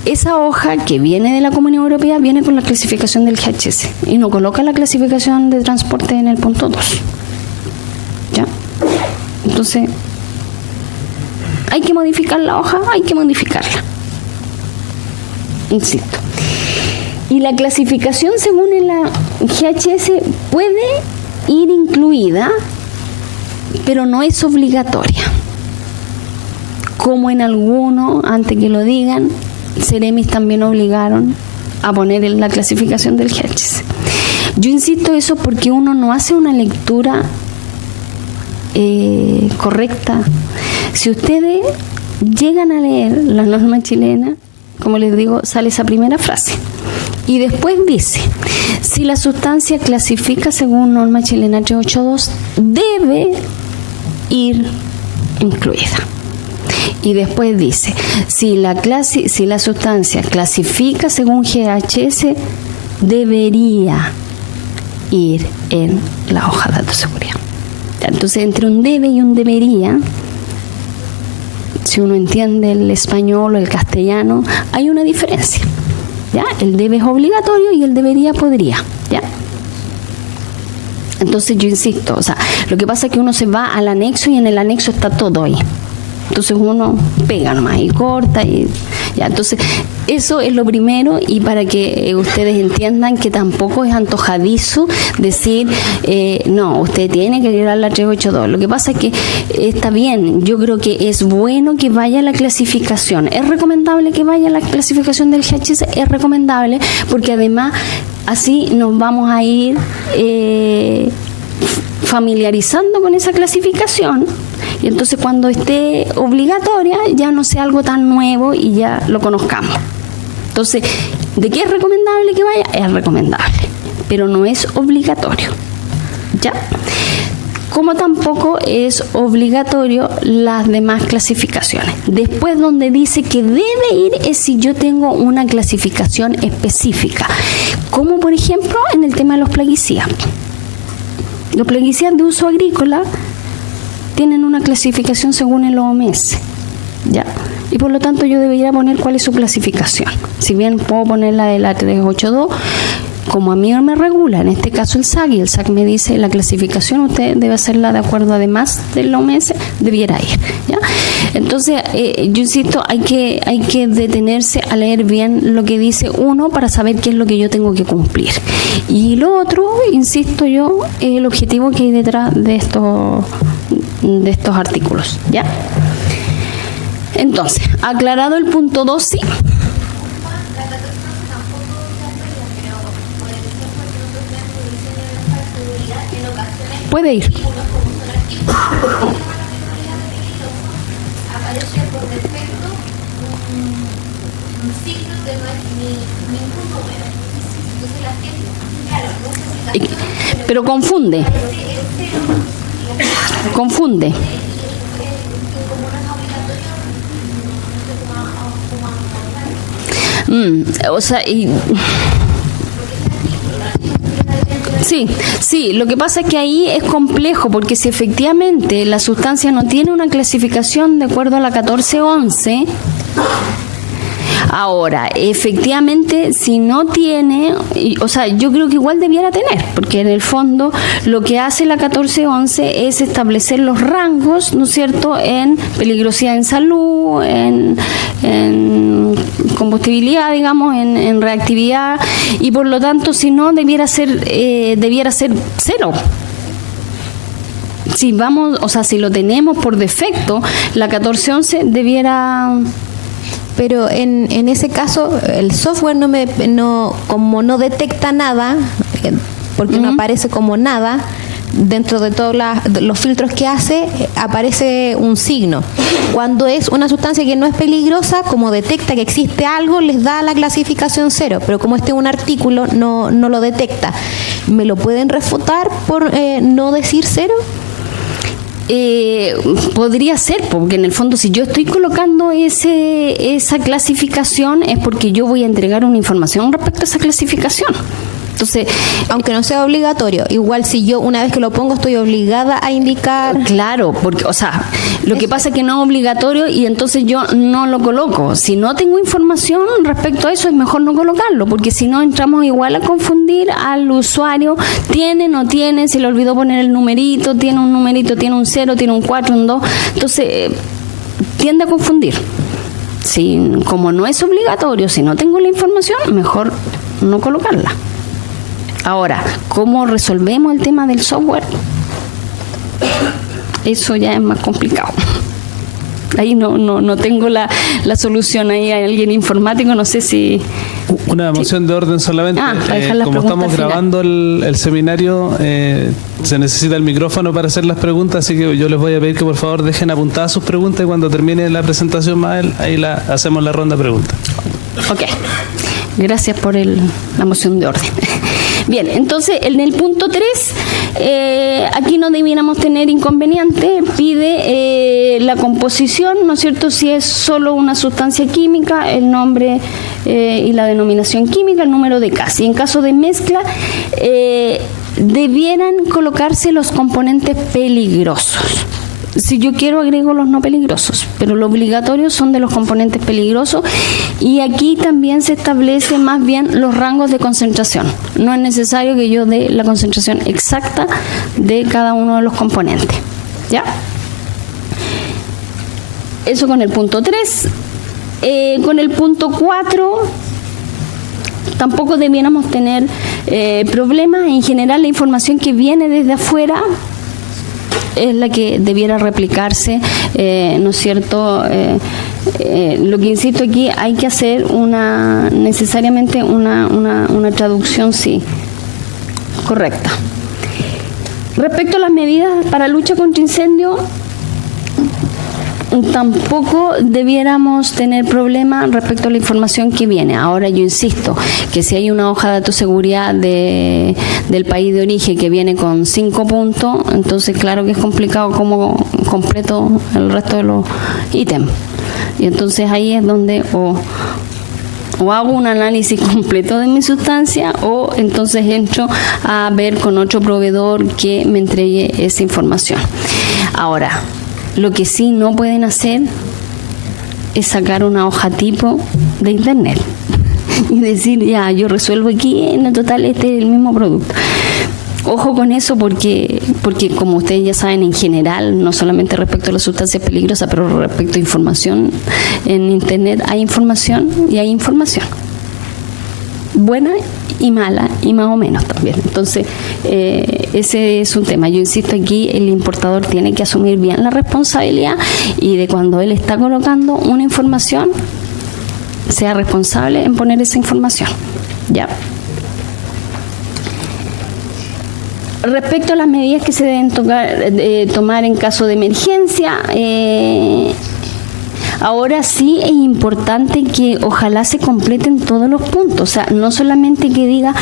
esa hoja que viene de la Comunidad Europea viene con la clasificación del GHS y no coloca la clasificación de transporte en el punto 2. ¿Ya? Entonces, hay que modificar la hoja, hay que modificarla. Insisto. Y la clasificación según el GHS puede ir incluida, pero no es obligatoria. Como en algunos, antes que lo digan, Ceremis también obligaron a poner en la clasificación del GHS. Yo insisto eso porque uno no hace una lectura correcta. Si ustedes llegan a leer la norma chilena, como les digo, sale esa primera frase. Y después dice, si la sustancia clasifica según norma chilena 382, debe ir incluida. Y después dice, si la sustancia clasifica según GHS, debería ir en la hoja de datos de seguridad. Entonces, entre un debe y un debería, si uno entiende el español o el castellano, hay una diferencia. ¿Ya? El debe es obligatorio y el debería podría. ¿Ya? Entonces yo insisto, o sea, lo que pasa es que uno se va al anexo y en el anexo está todo ahí. Entonces uno pega nomás y corta y ya. Entonces eso es lo primero, y para que ustedes entiendan que tampoco es antojadizo decir no, usted tiene que ir a la 382. Lo que pasa es que está bien, yo creo que es bueno que vaya a la clasificación. Es recomendable que vaya a la clasificación del GHS, es recomendable porque además así nos vamos a ir familiarizando con esa clasificación. Y entonces cuando esté obligatoria ya no sea algo tan nuevo y ya lo conozcamos. Entonces, ¿de qué es recomendable que vaya? Es recomendable, pero no es obligatorio. ¿Ya? Como tampoco es obligatorio las demás clasificaciones. Después donde dice que debe ir es si yo tengo una clasificación específica, como por ejemplo en el tema de los plaguicidas. Los plaguicidas de uso agrícola tienen una clasificación según el OMS, ¿ya? Y por lo tanto yo debería poner cuál es su clasificación. Si bien puedo poner la de la 382, como a mí me regula, en este caso el SAC, y el SAC me dice la clasificación usted debe hacerla de acuerdo además del OMS, debiera ir, ¿ya? Entonces, yo insisto, hay que detenerse a leer bien lo que dice uno para saber qué es lo que yo tengo que cumplir. Y lo otro, insisto yo, es el objetivo que hay detrás de estos artículos, ¿ya? Entonces, aclarado el punto 2, sí. Puede ir. Pero confunde. O sea, Sí, lo que pasa es que ahí es complejo, porque si efectivamente la sustancia no tiene una clasificación de acuerdo a la 1411, ahora, efectivamente, si no tiene, o sea, yo creo que igual debiera tener, porque en el fondo lo que hace la 1411 es establecer los rangos, ¿no es cierto?, en peligrosidad en salud, en combustibilidad, digamos, en reactividad, y por lo tanto, si no, debiera ser cero. Si vamos, o sea, si lo tenemos por defecto, la 1411 debiera... Pero en ese caso el software como no detecta nada, porque no aparece como nada, dentro de todos los filtros que hace, aparece un signo. Cuando es una sustancia que no es peligrosa, como detecta que existe algo, les da la clasificación 0, pero como este es un artículo, no lo detecta. ¿Me lo pueden refutar por no decir 0? Podría ser, porque en el fondo si yo estoy colocando esa clasificación es porque yo voy a entregar una información respecto a esa clasificación. Entonces, aunque no sea obligatorio, igual si yo una vez que lo pongo estoy obligada a indicar. Claro, porque, o sea, lo que pasa es que no es obligatorio y entonces yo no lo coloco. Si no tengo información respecto a eso, es mejor no colocarlo, porque si no entramos igual a confundir al usuario. Tiene, no tiene, si le olvidó poner el numerito, tiene un numerito, tiene un 0, tiene un 4, un 2. Entonces, tiende a confundir. Como no es obligatorio, si no tengo la información, mejor no colocarla. Ahora, ¿cómo resolvemos el tema del software? Eso ya es más complicado. Ahí no tengo la solución. Ahí hay alguien informático, no sé si... Una moción de orden solamente. Como estamos grabando el seminario, se necesita el micrófono para hacer las preguntas, así que yo les voy a pedir que por favor dejen apuntadas sus preguntas y cuando termine la presentación, Mael, ahí hacemos la ronda de preguntas. Ok. Gracias por la moción de orden. Bien, entonces en el punto 3, aquí no debiéramos tener inconveniente, pide la composición, ¿no es cierto? Si es solo una sustancia química, el nombre y la denominación química, el número de K. Y en caso de mezcla, debieran colocarse los componentes peligrosos. Si yo quiero, agrego los no peligrosos, pero lo obligatorio son de los componentes peligrosos, y aquí también se establece más bien los rangos de concentración. No es necesario que yo dé la concentración exacta de cada uno de los componentes. ¿Ya? Eso con el punto 3. Con el punto 4... tampoco debiéramos tener problemas. En general, la información que viene desde afuera es la que debiera replicarse, ¿no es cierto? Lo que insisto aquí, hay que hacer necesariamente una traducción, sí, correcta. Respecto a las medidas para lucha contra incendio, tampoco debiéramos tener problemas respecto a la información que viene. Ahora yo insisto que si hay una hoja de datos seguridad del país de origen que viene con 5 puntos, entonces claro que es complicado cómo completo el resto de los ítems. Y entonces ahí es donde o hago un análisis completo de mi sustancia o entonces entro a ver con otro proveedor que me entregue esa información. Ahora, lo que sí no pueden hacer es sacar una hoja tipo de internet y decir, ya, yo resuelvo aquí, en el total este es el mismo producto. Ojo con eso porque como ustedes ya saben, en general, no solamente respecto a las sustancias peligrosas, pero respecto a información, en internet hay información y hay información. Buena y mala y más o menos también. Entonces, ese es un tema. Yo insisto aquí, el importador tiene que asumir bien la responsabilidad y de cuando él está colocando una información, sea responsable en poner esa información. ¿Ya? Respecto a las medidas que se deben tomar en caso de emergencia, ahora sí es importante que ojalá se completen todos los puntos, o sea, no solamente que diga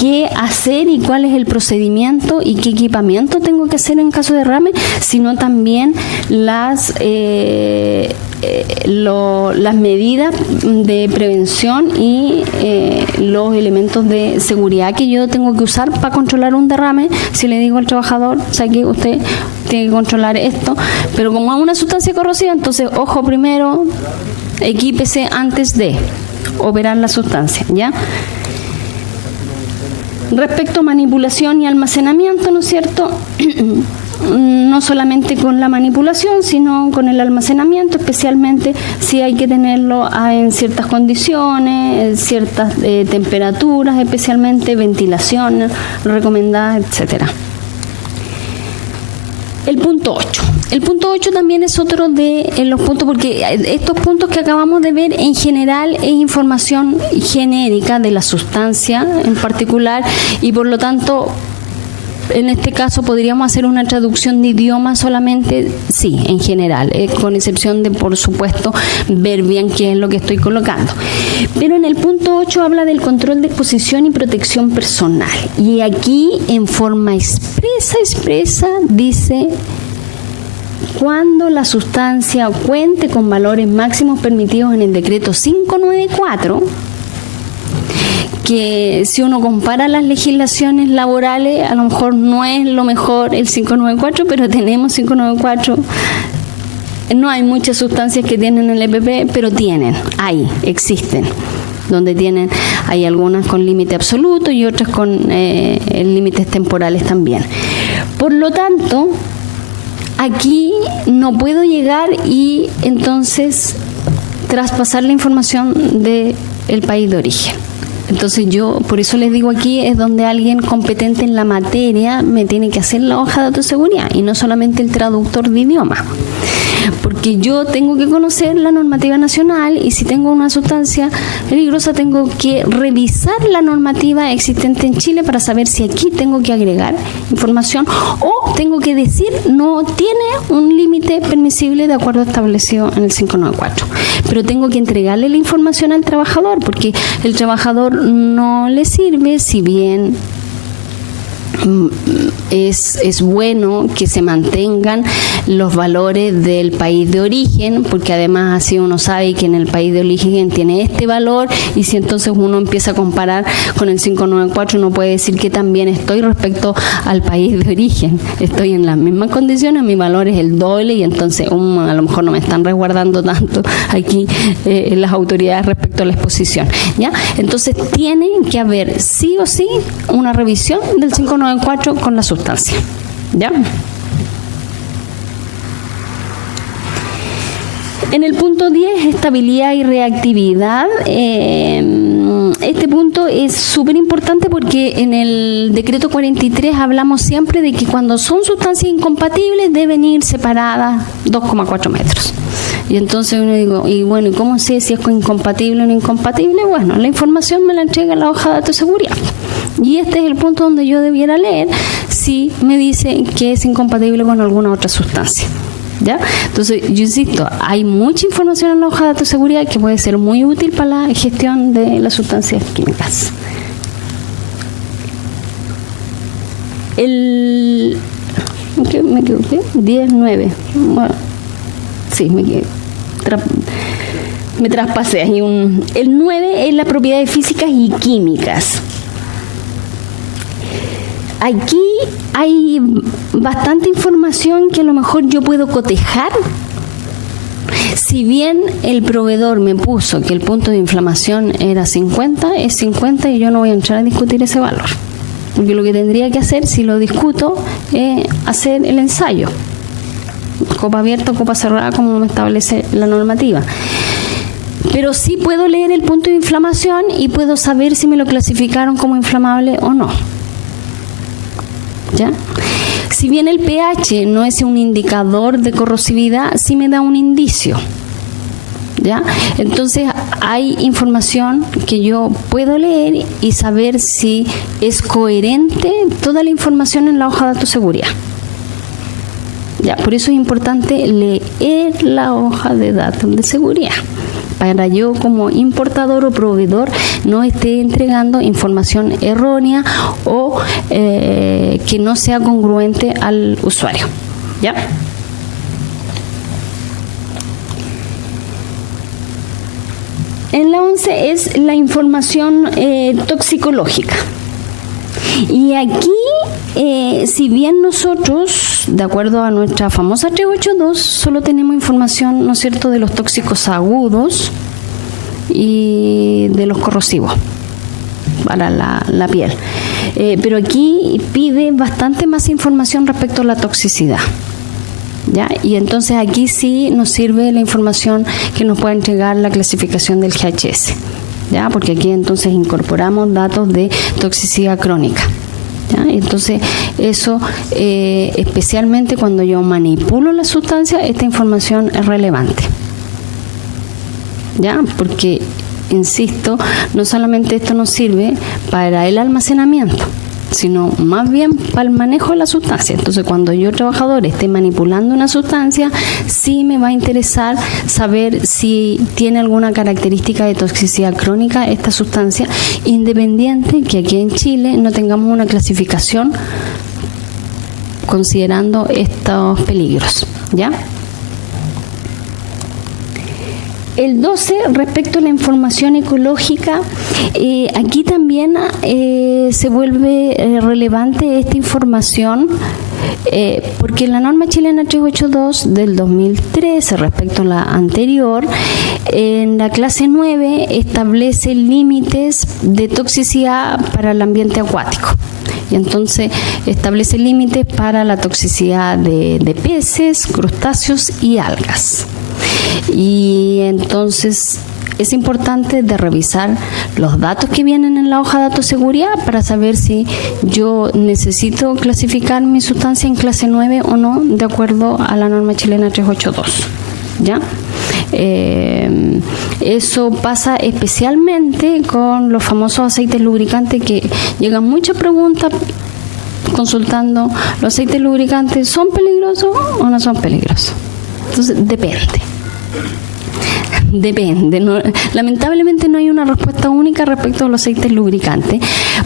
qué hacer y cuál es el procedimiento y qué equipamiento tengo que hacer en caso de derrame, sino también las medidas de prevención y los elementos de seguridad que yo tengo que usar para controlar un derrame. Si le digo al trabajador, o sea, que usted tiene que controlar esto, pero como es una sustancia corrosiva, entonces ojo primero, equípese antes de operar la sustancia, ¿ya? Respecto a manipulación y almacenamiento, ¿no es cierto? No solamente con la manipulación, sino con el almacenamiento, especialmente si hay que tenerlo en ciertas condiciones, en ciertas temperaturas, especialmente ventilación recomendada, etcétera. El punto 8. El punto 8 también es otro de los puntos, porque estos puntos que acabamos de ver en general es información genérica de la sustancia en particular, y por lo tanto en este caso podríamos hacer una traducción de idioma solamente, sí, en general, con excepción de, por supuesto, ver bien qué es lo que estoy colocando. Pero en el punto 8 habla del control de exposición y protección personal. Y aquí, en forma expresa, dice: cuando la sustancia cuente con valores máximos permitidos en el decreto 594, que si uno compara las legislaciones laborales, a lo mejor no es lo mejor el 594, pero tenemos 594. No hay muchas sustancias que tienen el EPP, pero existen. Donde hay algunas con límite absoluto y otras con límites temporales también. Por lo tanto, aquí no puedo llegar y entonces traspasar la información del país de origen. Entonces yo, por eso les digo, aquí es donde alguien competente en la materia me tiene que hacer la hoja de datos de seguridad y no solamente el traductor de idioma. Porque yo tengo que conocer la normativa nacional, y si tengo una sustancia peligrosa tengo que revisar la normativa existente en Chile para saber si aquí tengo que agregar información o tengo que decir no tiene un límite permisible de acuerdo establecido en el 594. Pero tengo que entregarle la información al trabajador, porque el trabajador no le sirve, si bien es bueno que se mantengan los valores del país de origen, porque además así uno sabe que en el país de origen tiene este valor, y si entonces uno empieza a comparar con el 594, uno puede decir que también estoy respecto al país de origen, estoy en las mismas condiciones, mi valor es el doble, y entonces a lo mejor no me están resguardando tanto aquí las autoridades respecto a la exposición, ¿ya? Entonces tiene que haber sí o sí una revisión del 594 con la sustancia, ¿ya? En el punto 10, estabilidad y reactividad. Este punto es súper importante porque en el decreto 43 hablamos siempre de que cuando son sustancias incompatibles deben ir separadas 2,4 metros. Y entonces uno digo, y bueno, ¿y cómo sé si es incompatible o no incompatible? Bueno, la información me la entrega la hoja de datos de seguridad. Y este es el punto donde yo debiera leer si me dice que es incompatible con alguna otra sustancia, ¿ya? Entonces, yo insisto, hay mucha información en la hoja de datos de seguridad que puede ser muy útil para la gestión de las sustancias químicas. Me equivoqué, 10.9. Bueno, sí, me traspasé. El 9 es las propiedades físicas y químicas. Aquí hay bastante información que a lo mejor yo puedo cotejar. Si bien el proveedor me puso que el punto de inflamación era 50, es 50 y yo no voy a entrar a discutir ese valor. Porque lo que tendría que hacer, si lo discuto, es hacer el ensayo. Copa abierta o copa cerrada, como me establece la normativa. Pero sí puedo leer el punto de inflamación y puedo saber si me lo clasificaron como inflamable o no. ¿Ya? Si bien el pH no es un indicador de corrosividad, sí me da un indicio, ¿ya? Entonces hay información que yo puedo leer y saber si es coherente toda la información en la hoja de datos de seguridad, ¿ya? Por eso es importante leer la hoja de datos de seguridad, para yo como importador o proveedor no esté entregando información errónea o que no sea congruente al usuario, ¿ya? En la 11 es la información toxicológica. Y aquí, si bien nosotros, de acuerdo a nuestra famosa 382, solo tenemos información, ¿no es cierto?, de los tóxicos agudos y de los corrosivos para la piel. Pero aquí pide bastante más información respecto a la toxicidad. ¿Ya? Y entonces aquí sí nos sirve la información que nos puede entregar la clasificación del GHS. ¿Ya? Porque aquí entonces incorporamos datos de toxicidad crónica. ¿Ya? Entonces eso, especialmente cuando yo manipulo la sustancia, esta información es relevante. ¿Ya? Porque, insisto, no solamente esto nos sirve para el almacenamiento, sino más bien para el manejo de la sustancia. Entonces, cuando yo, trabajador, esté manipulando una sustancia, sí me va a interesar saber si tiene alguna característica de toxicidad crónica esta sustancia, independiente que aquí en Chile no tengamos una clasificación considerando estos peligros. ¿Ya? El 12, respecto a la información ecológica, aquí también se vuelve relevante esta información, porque la norma chilena 382 del 2013, respecto a la anterior, en la clase 9 establece límites de toxicidad para el ambiente acuático. Y entonces establece límites para la toxicidad de peces, crustáceos y algas. Y entonces es importante de revisar los datos que vienen en la hoja de datos de seguridad para saber si yo necesito clasificar mi sustancia en clase 9 o no, de acuerdo a la norma chilena 382. ¿Ya? Eso pasa especialmente con los famosos aceites lubricantes, que llegan muchas preguntas consultando: ¿los aceites lubricantes son peligrosos o no son peligrosos? Entonces depende. No, lamentablemente no hay una respuesta única respecto a los aceites lubricantes,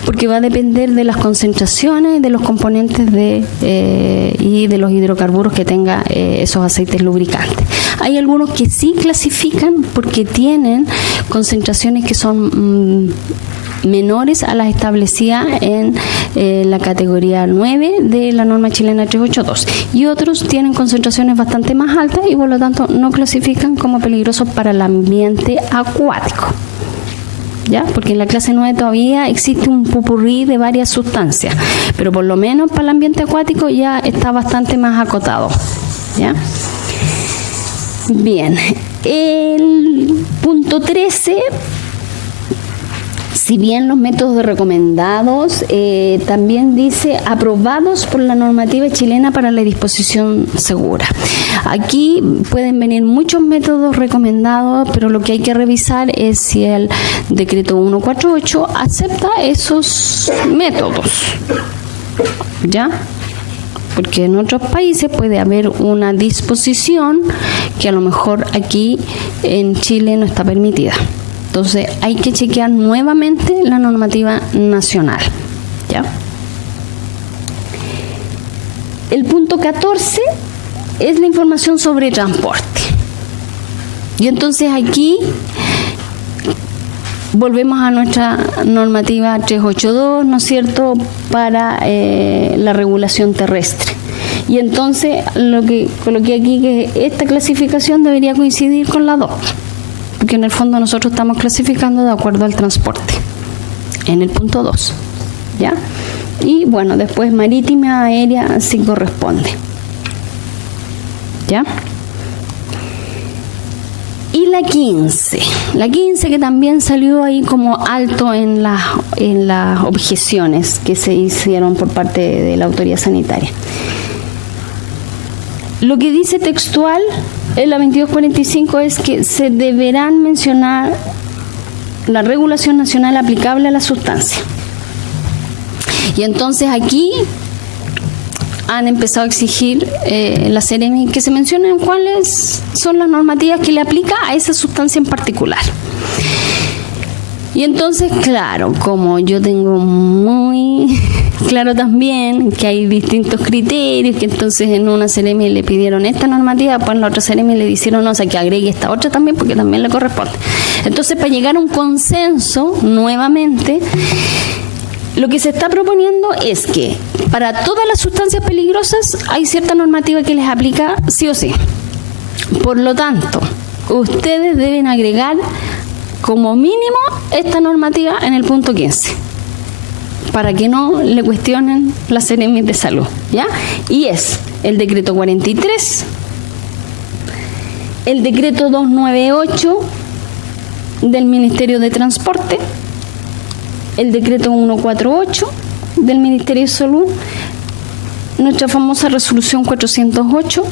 porque va a depender de las concentraciones, de los componentes y de los hidrocarburos que tenga esos aceites lubricantes. Hay algunos que sí clasifican porque tienen concentraciones que son menores a las establecidas en la categoría 9 de la norma chilena 382, y otros tienen concentraciones bastante más altas y por lo tanto no clasifican como peligrosos para el ambiente acuático. ¿Ya? Porque en la clase 9 todavía existe un popurrí de varias sustancias, pero por lo menos para el ambiente acuático ya está bastante más acotado. ¿Ya? Bien, el punto 13, si bien los métodos recomendados, también dice aprobados por la normativa chilena para la disposición segura. Aquí pueden venir muchos métodos recomendados, pero lo que hay que revisar es si el decreto 148 acepta esos métodos. ¿Ya? Porque en otros países puede haber una disposición que a lo mejor aquí en Chile no está permitida. Entonces hay que chequear nuevamente la normativa nacional. ¿Ya? El punto 14 es la información sobre transporte. Y entonces aquí volvemos a nuestra normativa 382, ¿no es cierto?, para la regulación terrestre. Y entonces lo que coloqué aquí, que esta clasificación debería coincidir con la 2. Porque en el fondo nosotros estamos clasificando de acuerdo al transporte, en el punto 2, ¿ya? Y bueno, después marítima, aérea, sí corresponde, ¿ya? Y la 15 que también salió ahí como alto en las objeciones que se hicieron por parte de la autoridad sanitaria. Lo que dice textual en la 2245 es que se deberán mencionar la regulación nacional aplicable a la sustancia. Y entonces aquí han empezado a exigir la Seremi que se mencionen cuáles son las normativas que le aplica a esa sustancia en particular. Y entonces, claro, como yo tengo muy claro también que hay distintos criterios, que entonces en una Seremi le pidieron esta normativa, pues en la otra Seremi le dijeron no, o sea, que agregue esta otra también porque también le corresponde. Entonces, para llegar a un consenso, nuevamente, lo que se está proponiendo es que para todas las sustancias peligrosas hay cierta normativa que les aplica sí o sí. Por lo tanto, ustedes deben agregar como mínimo esta normativa en el punto 15, para que no le cuestionen las Seremi de salud, ¿ya? Y es el decreto 43, el decreto 298 del Ministerio de Transporte, el decreto 148 del Ministerio de Salud, nuestra famosa resolución 408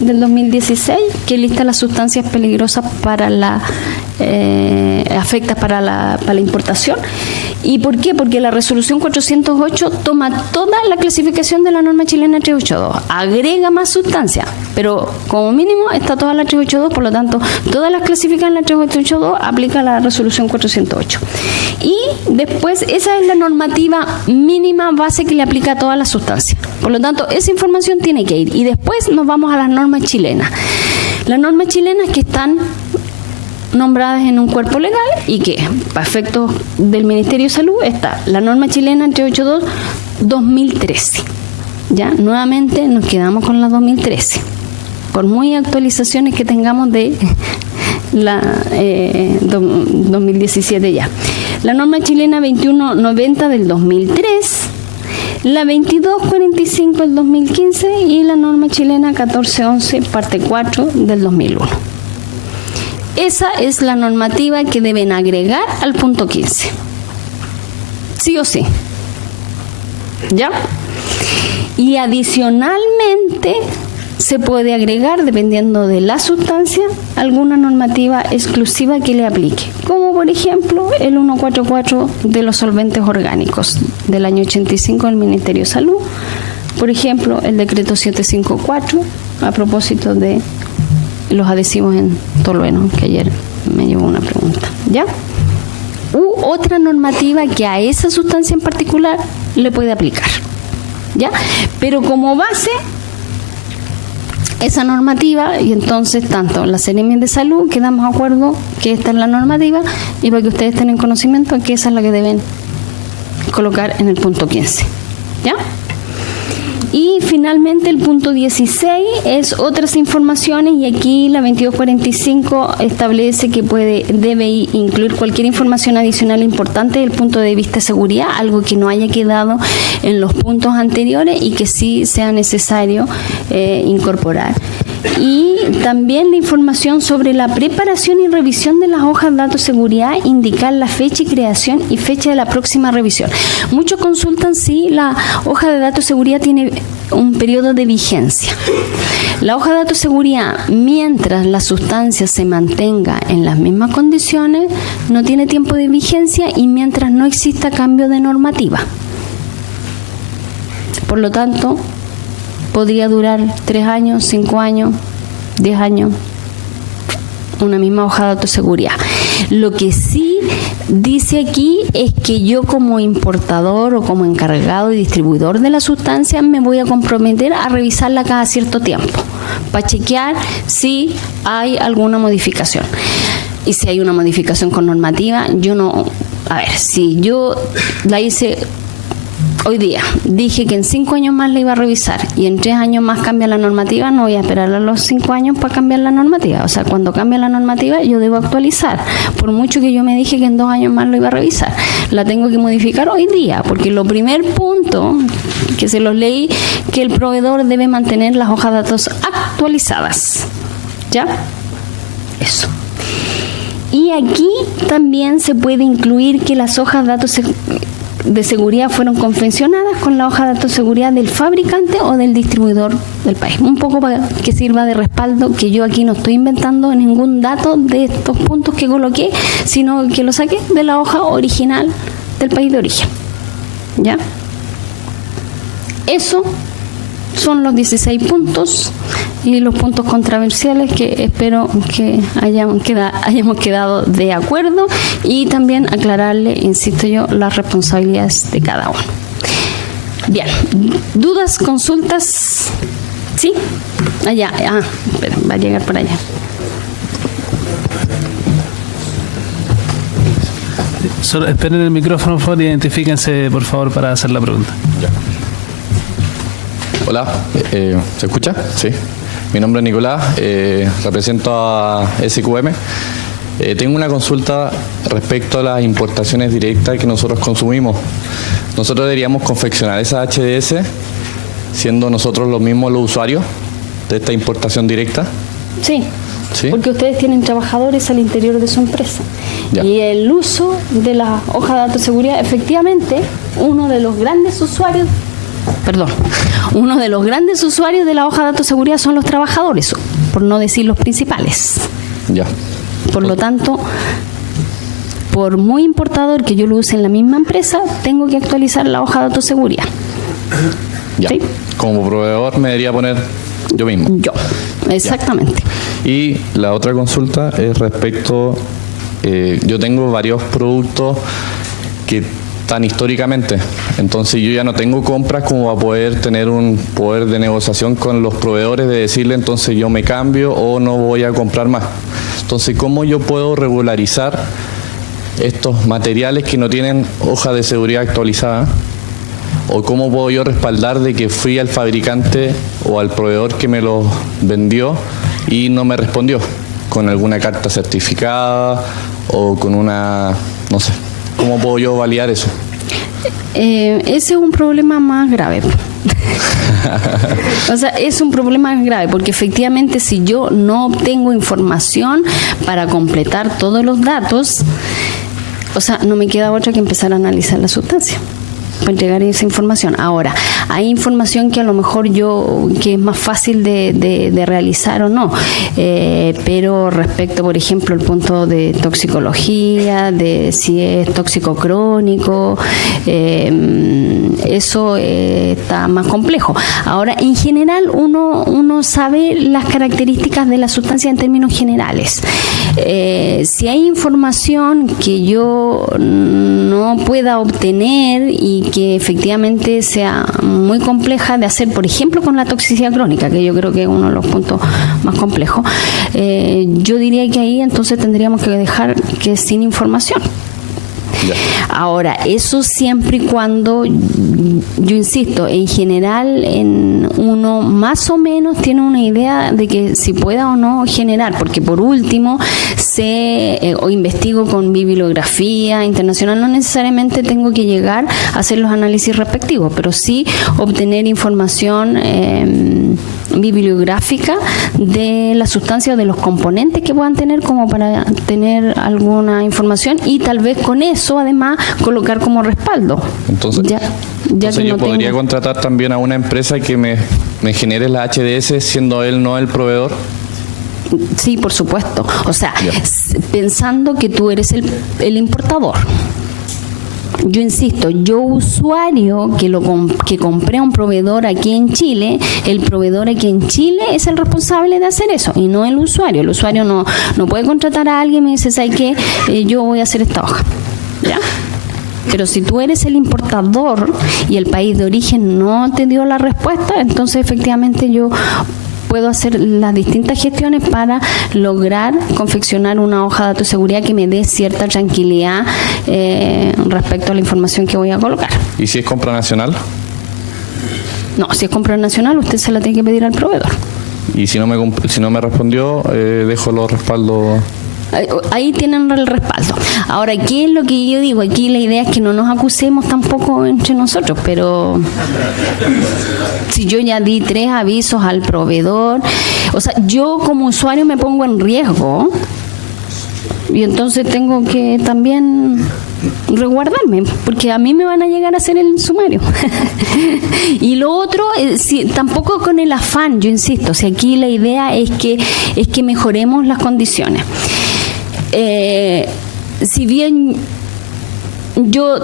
del 2016, que lista las sustancias peligrosas para afectas para la importación. ¿Y por qué? Porque la resolución 408 toma toda la clasificación de la norma chilena 382, agrega más sustancias, pero como mínimo está toda la 382, por lo tanto, todas las clasificadas en la 382 aplica la resolución 408. Y después, esa es la normativa mínima base que le aplica a todas las sustancias. Por lo tanto, esa información tiene que ir. Y después nos vamos a las normas chilenas. Las normas chilenas que están nombradas en un cuerpo legal y que, para efectos del Ministerio de Salud, está la norma chilena 382-2013. Ya, nuevamente nos quedamos con la 2013. Por muy actualizaciones que tengamos de la 2017 ya. La norma chilena 2190 del 2003, la 2245 del 2015 y la norma chilena 1411 parte 4 del 2001. Esa es la normativa que deben agregar al punto 15. Sí o sí. ¿Ya? Y adicionalmente se puede agregar, dependiendo de la sustancia, alguna normativa exclusiva que le aplique. Como por ejemplo el 144 de los solventes orgánicos del año 85 del Ministerio de Salud. Por ejemplo, el decreto 754 a propósito de los adhesivos en tolueno, que ayer me llegó una pregunta, ¿ya? U otra normativa que a esa sustancia en particular le puede aplicar, ¿ya? Pero como base, esa normativa, y entonces tanto la Seremi de Salud, quedamos de acuerdo que esta es la normativa, y para que ustedes tengan conocimiento que esa es la que deben colocar en el punto 15, ¿ya? Y finalmente el punto 16 es otras informaciones, y aquí la 2245 establece que debe incluir cualquier información adicional importante desde el punto de vista de seguridad, algo que no haya quedado en los puntos anteriores y que sí sea necesario incorporar. Y también la información sobre la preparación y revisión de las hojas de datos de seguridad, indicar la fecha y creación y fecha de la próxima revisión. Muchos consultan si la hoja de datos de seguridad tiene un periodo de vigencia. La hoja de datos de seguridad, mientras la sustancia se mantenga en las mismas condiciones, no tiene tiempo de vigencia y mientras no exista cambio de normativa. Por lo tanto, podría durar 3 años, 5 años, 10 años, una misma hoja de datos de seguridad. Lo que sí dice aquí es que yo como importador o como encargado y distribuidor de la sustancia me voy a comprometer a revisarla cada cierto tiempo para chequear si hay alguna modificación. Y si hay una modificación con normativa, yo no... A ver, si yo la hice hoy día, dije que en 5 años más la iba a revisar y en 3 años más cambia la normativa, no voy a esperar a los 5 años para cambiar la normativa. O sea, cuando cambia la normativa yo debo actualizar. Por mucho que yo me dije que en 2 años más lo iba a revisar, la tengo que modificar hoy día, porque lo primer punto que se los leí, que el proveedor debe mantener las hojas de datos actualizadas. ¿Ya? Eso. Y aquí también se puede incluir que las hojas de datos de seguridad fueron confeccionadas con la hoja de datos de seguridad del fabricante o del distribuidor del país. Un poco para que sirva de respaldo, que yo aquí no estoy inventando ningún dato de estos puntos que coloqué, sino que lo saqué de la hoja original del país de origen. ¿Ya? Eso son los 16 puntos y los puntos controversiales que espero que hayamos quedado de acuerdo, y también aclararle, insisto yo, las responsabilidades de cada uno. Bien, dudas, consultas, ¿sí? Allá, espera, va a llegar por allá. Solo esperen el micrófono, por favor, y identifíquense, por favor, para hacer la pregunta. Ya. Hola, ¿se escucha? Sí. Mi nombre es Nicolás, represento a SQM. Tengo una consulta respecto a las importaciones directas que nosotros consumimos. Nosotros deberíamos confeccionar esas HDS siendo nosotros los mismos los usuarios de esta importación directa. Sí. ¿Sí? Porque ustedes tienen trabajadores al interior de su empresa. Ya. Y el uso de la hoja de datos de seguridad, efectivamente, uno de los grandes usuarios de la hoja de datos de seguridad son los trabajadores, por no decir los principales. Ya. Por lo tanto, por muy importador que yo lo use en la misma empresa, tengo que actualizar la hoja de datos de seguridad. Ya. ¿Sí? Como proveedor me debería poner yo mismo. Yo, exactamente. Ya. Y la otra consulta es respecto, yo tengo varios productos que están históricamente, entonces yo ya no tengo compras como para poder tener un poder de negociación con los proveedores de decirle entonces yo me cambio o no voy a comprar más. Entonces, ¿cómo yo puedo regularizar estos materiales que no tienen hoja de seguridad actualizada? ¿O cómo puedo yo respaldar de que fui al fabricante o al proveedor que me los vendió y no me respondió? ¿Con alguna carta certificada o con una, no sé, cómo puedo yo validar eso? Ese es un problema más grave. O sea, es un problema grave porque efectivamente si yo no obtengo información para completar todos los datos, o sea, no me queda otra que empezar a analizar la sustancia para entregar esa información. Ahora, hay información que a lo mejor que es más fácil de realizar o no, pero respecto, por ejemplo, el punto de toxicología, de si es tóxico crónico, eso está más complejo. Ahora, en general, uno sabe las características de la sustancia en términos generales. Si hay información que yo no pueda obtener y que efectivamente sea muy compleja de hacer, por ejemplo, con la toxicidad crónica, que yo creo que es uno de los puntos más complejos, yo diría que ahí entonces tendríamos que dejar que sin información. Ya. Ahora, eso siempre y cuando, yo insisto, en general uno más o menos tiene una idea de que si pueda o no generar, porque por último o investigo con bibliografía internacional, no necesariamente tengo que llegar a hacer los análisis respectivos, pero sí obtener información bibliográfica de la sustancia o de los componentes que puedan tener como para tener alguna información y tal vez con eso además colocar como respaldo. Entonces que yo podría contratar también a una empresa que me genere la HDS siendo él no el proveedor. Sí, por supuesto. O sea, pensando que tú eres el importador. Yo insisto, yo usuario que compré a un proveedor aquí en Chile, el proveedor aquí en Chile es el responsable de hacer eso y no el usuario. El usuario no puede contratar a alguien y me dice, ¿sabes qué? Yo voy a hacer esta hoja. ¿Ya? Pero si tú eres el importador y el país de origen no te dio la respuesta, entonces efectivamente yo puedo hacer las distintas gestiones para lograr confeccionar una hoja de datos de seguridad que me dé cierta tranquilidad respecto a la información que voy a colocar. ¿Y si es compra nacional? No, si es compra nacional, usted se la tiene que pedir al proveedor. Y si no me respondió, dejo los respaldos. Ahí tienen el respaldo. Ahora, ¿qué es lo que yo digo? Aquí la idea es que no nos acusemos tampoco entre nosotros, pero si yo ya di 3 avisos al proveedor, o sea, yo como usuario me pongo en riesgo y entonces tengo que también resguardarme, porque a mí me van a llegar a hacer el sumario. Y lo otro, tampoco con el afán, yo insisto, si aquí la idea es que mejoremos las condiciones. Si bien yo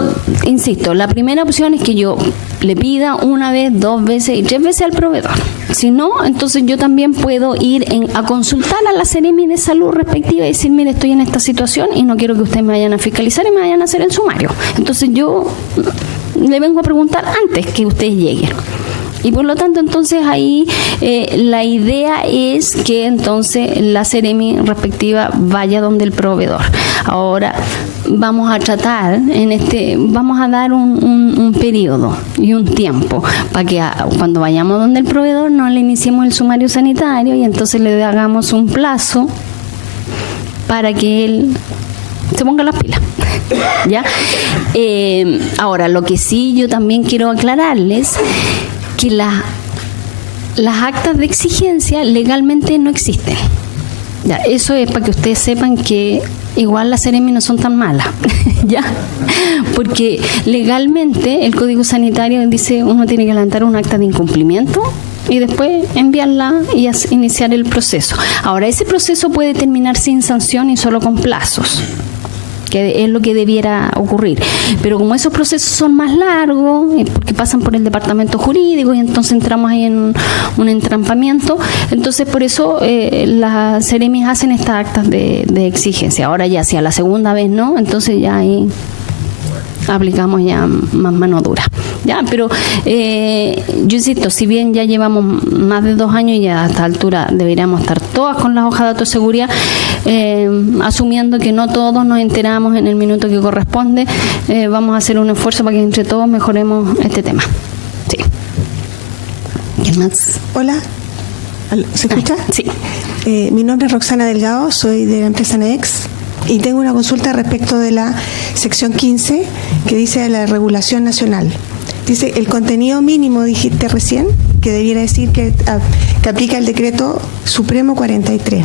insisto, la primera opción es que yo le pida 1 vez, 2 veces y 3 veces al proveedor. Si no, entonces yo también puedo ir a consultar a la Seremi de Salud respectiva y decir, mire, estoy en esta situación y no quiero que ustedes me vayan a fiscalizar y me vayan a hacer el sumario. Entonces yo le vengo a preguntar antes que ustedes lleguen. Y por lo tanto, entonces ahí la idea es que entonces la Seremi respectiva vaya donde el proveedor. Ahora vamos a tratar vamos a dar un periodo y un tiempo para que cuando vayamos donde el proveedor no le iniciemos el sumario sanitario y entonces le hagamos un plazo para que él se ponga las pilas. ¿Ya? Ahora, lo que sí yo también quiero aclararles que las actas de exigencia legalmente no existen. Ya, eso es para que ustedes sepan que igual las Seremi no son tan malas, ¿ya? Porque legalmente el Código Sanitario dice uno tiene que levantar un acta de incumplimiento y después enviarla y iniciar el proceso. Ahora, ese proceso puede terminar sin sanción y solo con plazos, que es lo que debiera ocurrir. Pero como esos procesos son más largos, porque pasan por el departamento jurídico y entonces entramos ahí en un entrampamiento, entonces por eso las Seremis hacen estas actas de exigencia. Ahora ya, si a la segunda vez no, entonces ya ahí aplicamos ya más mano dura. Ya, pero yo insisto, si bien ya llevamos más de 2 años y ya a esta altura deberíamos estar todas con las hojas de datos de seguridad, asumiendo que no todos nos enteramos en el minuto que corresponde, vamos a hacer un esfuerzo para que entre todos mejoremos este tema. Sí. ¿Qué más? Hola, ¿se escucha? Sí. Mi nombre es Roxana Delgado, soy de la empresa NEX y tengo una consulta respecto de la sección 15 que dice la regulación nacional. Dice el contenido mínimo, dijiste recién, que debiera decir que aplica el decreto Supremo 43.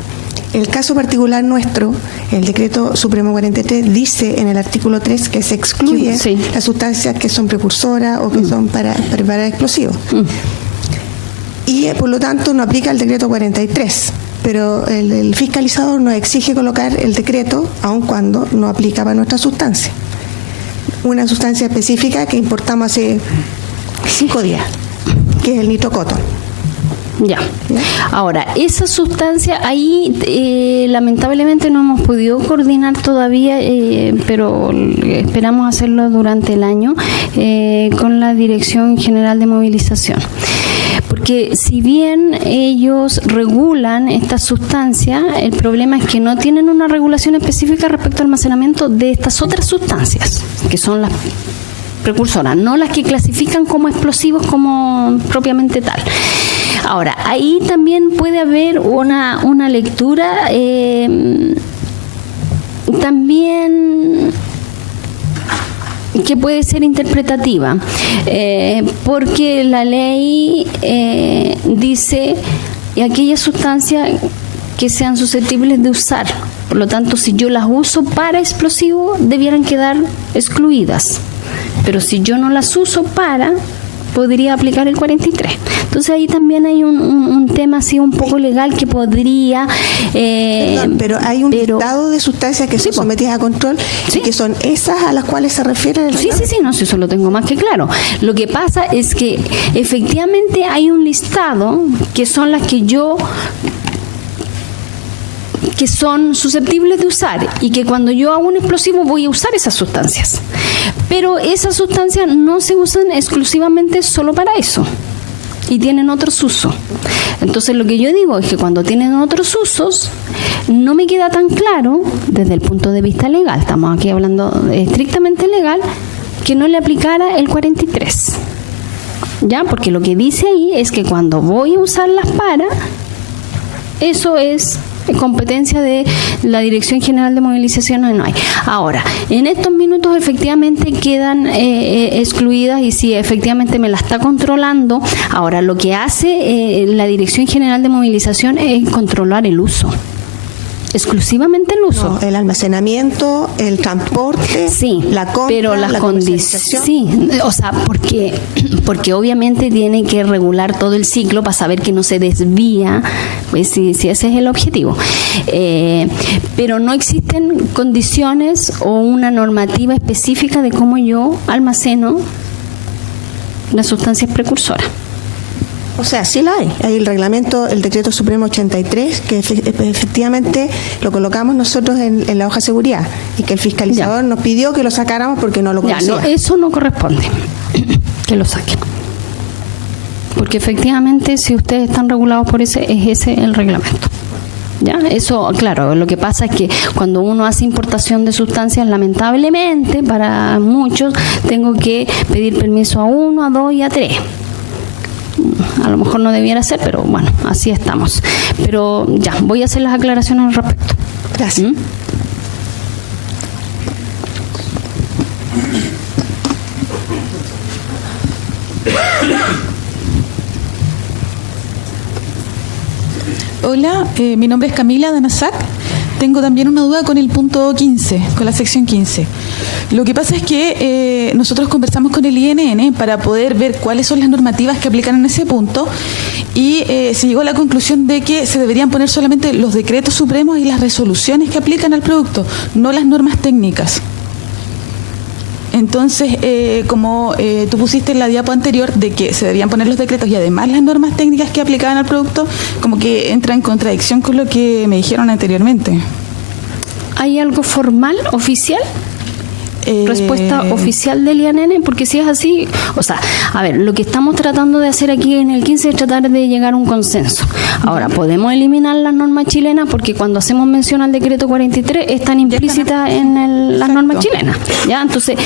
El caso particular nuestro, el decreto Supremo 43, dice en el artículo 3 que se excluye las sustancias que son precursoras o que son para preparar explosivos. Y por lo tanto no aplica el decreto 43. Pero el fiscalizador nos exige colocar el decreto aun cuando no aplica para nuestra sustancia. Una sustancia específica que importamos hace 5 días, que es el nitrocotón. Ya. Ahora, esa sustancia ahí lamentablemente no hemos podido coordinar todavía, pero esperamos hacerlo durante el año con la Dirección General de Movilización. Porque si bien ellos regulan esta sustancia, el problema es que no tienen una regulación específica respecto al almacenamiento de estas otras sustancias, que son las precursoras, no las que clasifican como explosivos como propiamente tal. Ahora, ahí también puede haber una lectura también que puede ser interpretativa, porque la ley dice aquellas sustancias que sean susceptibles de usar. Por lo tanto, si yo las uso para explosivos, debieran quedar excluidas. Pero si yo no las uso podría aplicar el 43. Entonces ahí también hay un tema así un poco legal que podría... Perdón, pero hay un listado de sustancias que son sometidas a control y que son esas a las cuales se refiere el reglamento. Sí, no, eso lo tengo más que claro. Lo que pasa es que efectivamente hay un listado que son las que son susceptibles de usar y que cuando yo hago un explosivo voy a usar esas sustancias. Pero esas sustancias no se usan exclusivamente solo para eso y tienen otros usos. Entonces lo que yo digo es que cuando tienen otros usos no me queda tan claro desde el punto de vista legal, estamos aquí hablando estrictamente legal, que no le aplicara el 43. ¿Ya? Porque lo que dice ahí es que cuando voy a usarlas eso es competencia de la Dirección General de Movilizaciones, no hay. Ahora, en estos minutos efectivamente quedan excluidas y si efectivamente me la está controlando. Ahora, lo que hace la Dirección General de Movilización es controlar el uso. Exclusivamente el uso. No, el almacenamiento, el transporte, la compra, pero las condiciones. Sí, o sea, porque obviamente tiene que regular todo el ciclo para saber que no se desvía, pues si ese es el objetivo. Pero no existen condiciones o una normativa específica de cómo yo almaceno las sustancias precursoras. O sea, sí la hay. Hay el reglamento, el decreto supremo 83, que efectivamente lo colocamos nosotros en la hoja de seguridad y que el fiscalizador nos pidió que lo sacáramos porque no lo conocía. No, eso no corresponde, que lo saquen. Porque efectivamente, si ustedes están regulados por ese, es ese el reglamento. ¿Ya? Eso, claro, lo que pasa es que cuando uno hace importación de sustancias, lamentablemente, para muchos, tengo que pedir permiso a 1, a 2 y a 3. A lo mejor no debiera ser, pero bueno, así estamos. Pero ya, voy a hacer las aclaraciones al respecto. Gracias. Hola, mi nombre es Camila Danasac. Tengo también una duda con el punto 15, con la sección 15. Lo que pasa es que nosotros conversamos con el INN para poder ver cuáles son las normativas que aplican en ese punto y se llegó a la conclusión de que se deberían poner solamente los decretos supremos y las resoluciones que aplican al producto, no las normas técnicas. Entonces, como tú pusiste en la diapo anterior de que se debían poner los decretos y además las normas técnicas que aplicaban al producto, como que entra en contradicción con lo que me dijeron anteriormente. ¿Hay algo formal, oficial? Respuesta oficial del INN, porque si es así, o sea, a ver, lo que estamos tratando de hacer aquí en el 15 es tratar de llegar a un consenso. Ahora, podemos eliminar las normas chilenas porque cuando hacemos mención al decreto 43 están implícitas en las normas chilenas, ¿ya? Entonces,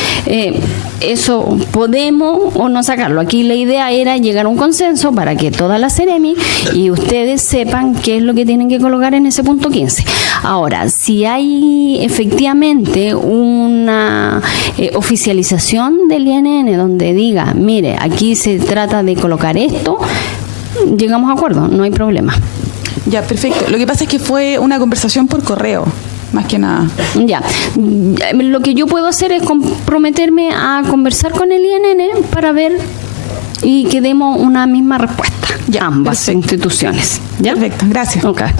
eso podemos o no sacarlo. Aquí la idea era llegar a un consenso para que toda la Seremi y ustedes sepan qué es lo que tienen que colocar en ese punto 15. Ahora, si hay efectivamente una oficialización del INN donde diga, mire, aquí se trata de colocar esto, llegamos a acuerdo, no hay problema. Ya, perfecto. Lo que pasa es que fue una conversación por correo, más que nada. Ya, lo que yo puedo hacer es comprometerme a conversar con el INN para ver y que demos una misma respuesta, ya, ambas perfecto. instituciones. ¿Ya? Perfecto, gracias. Ok. Ya.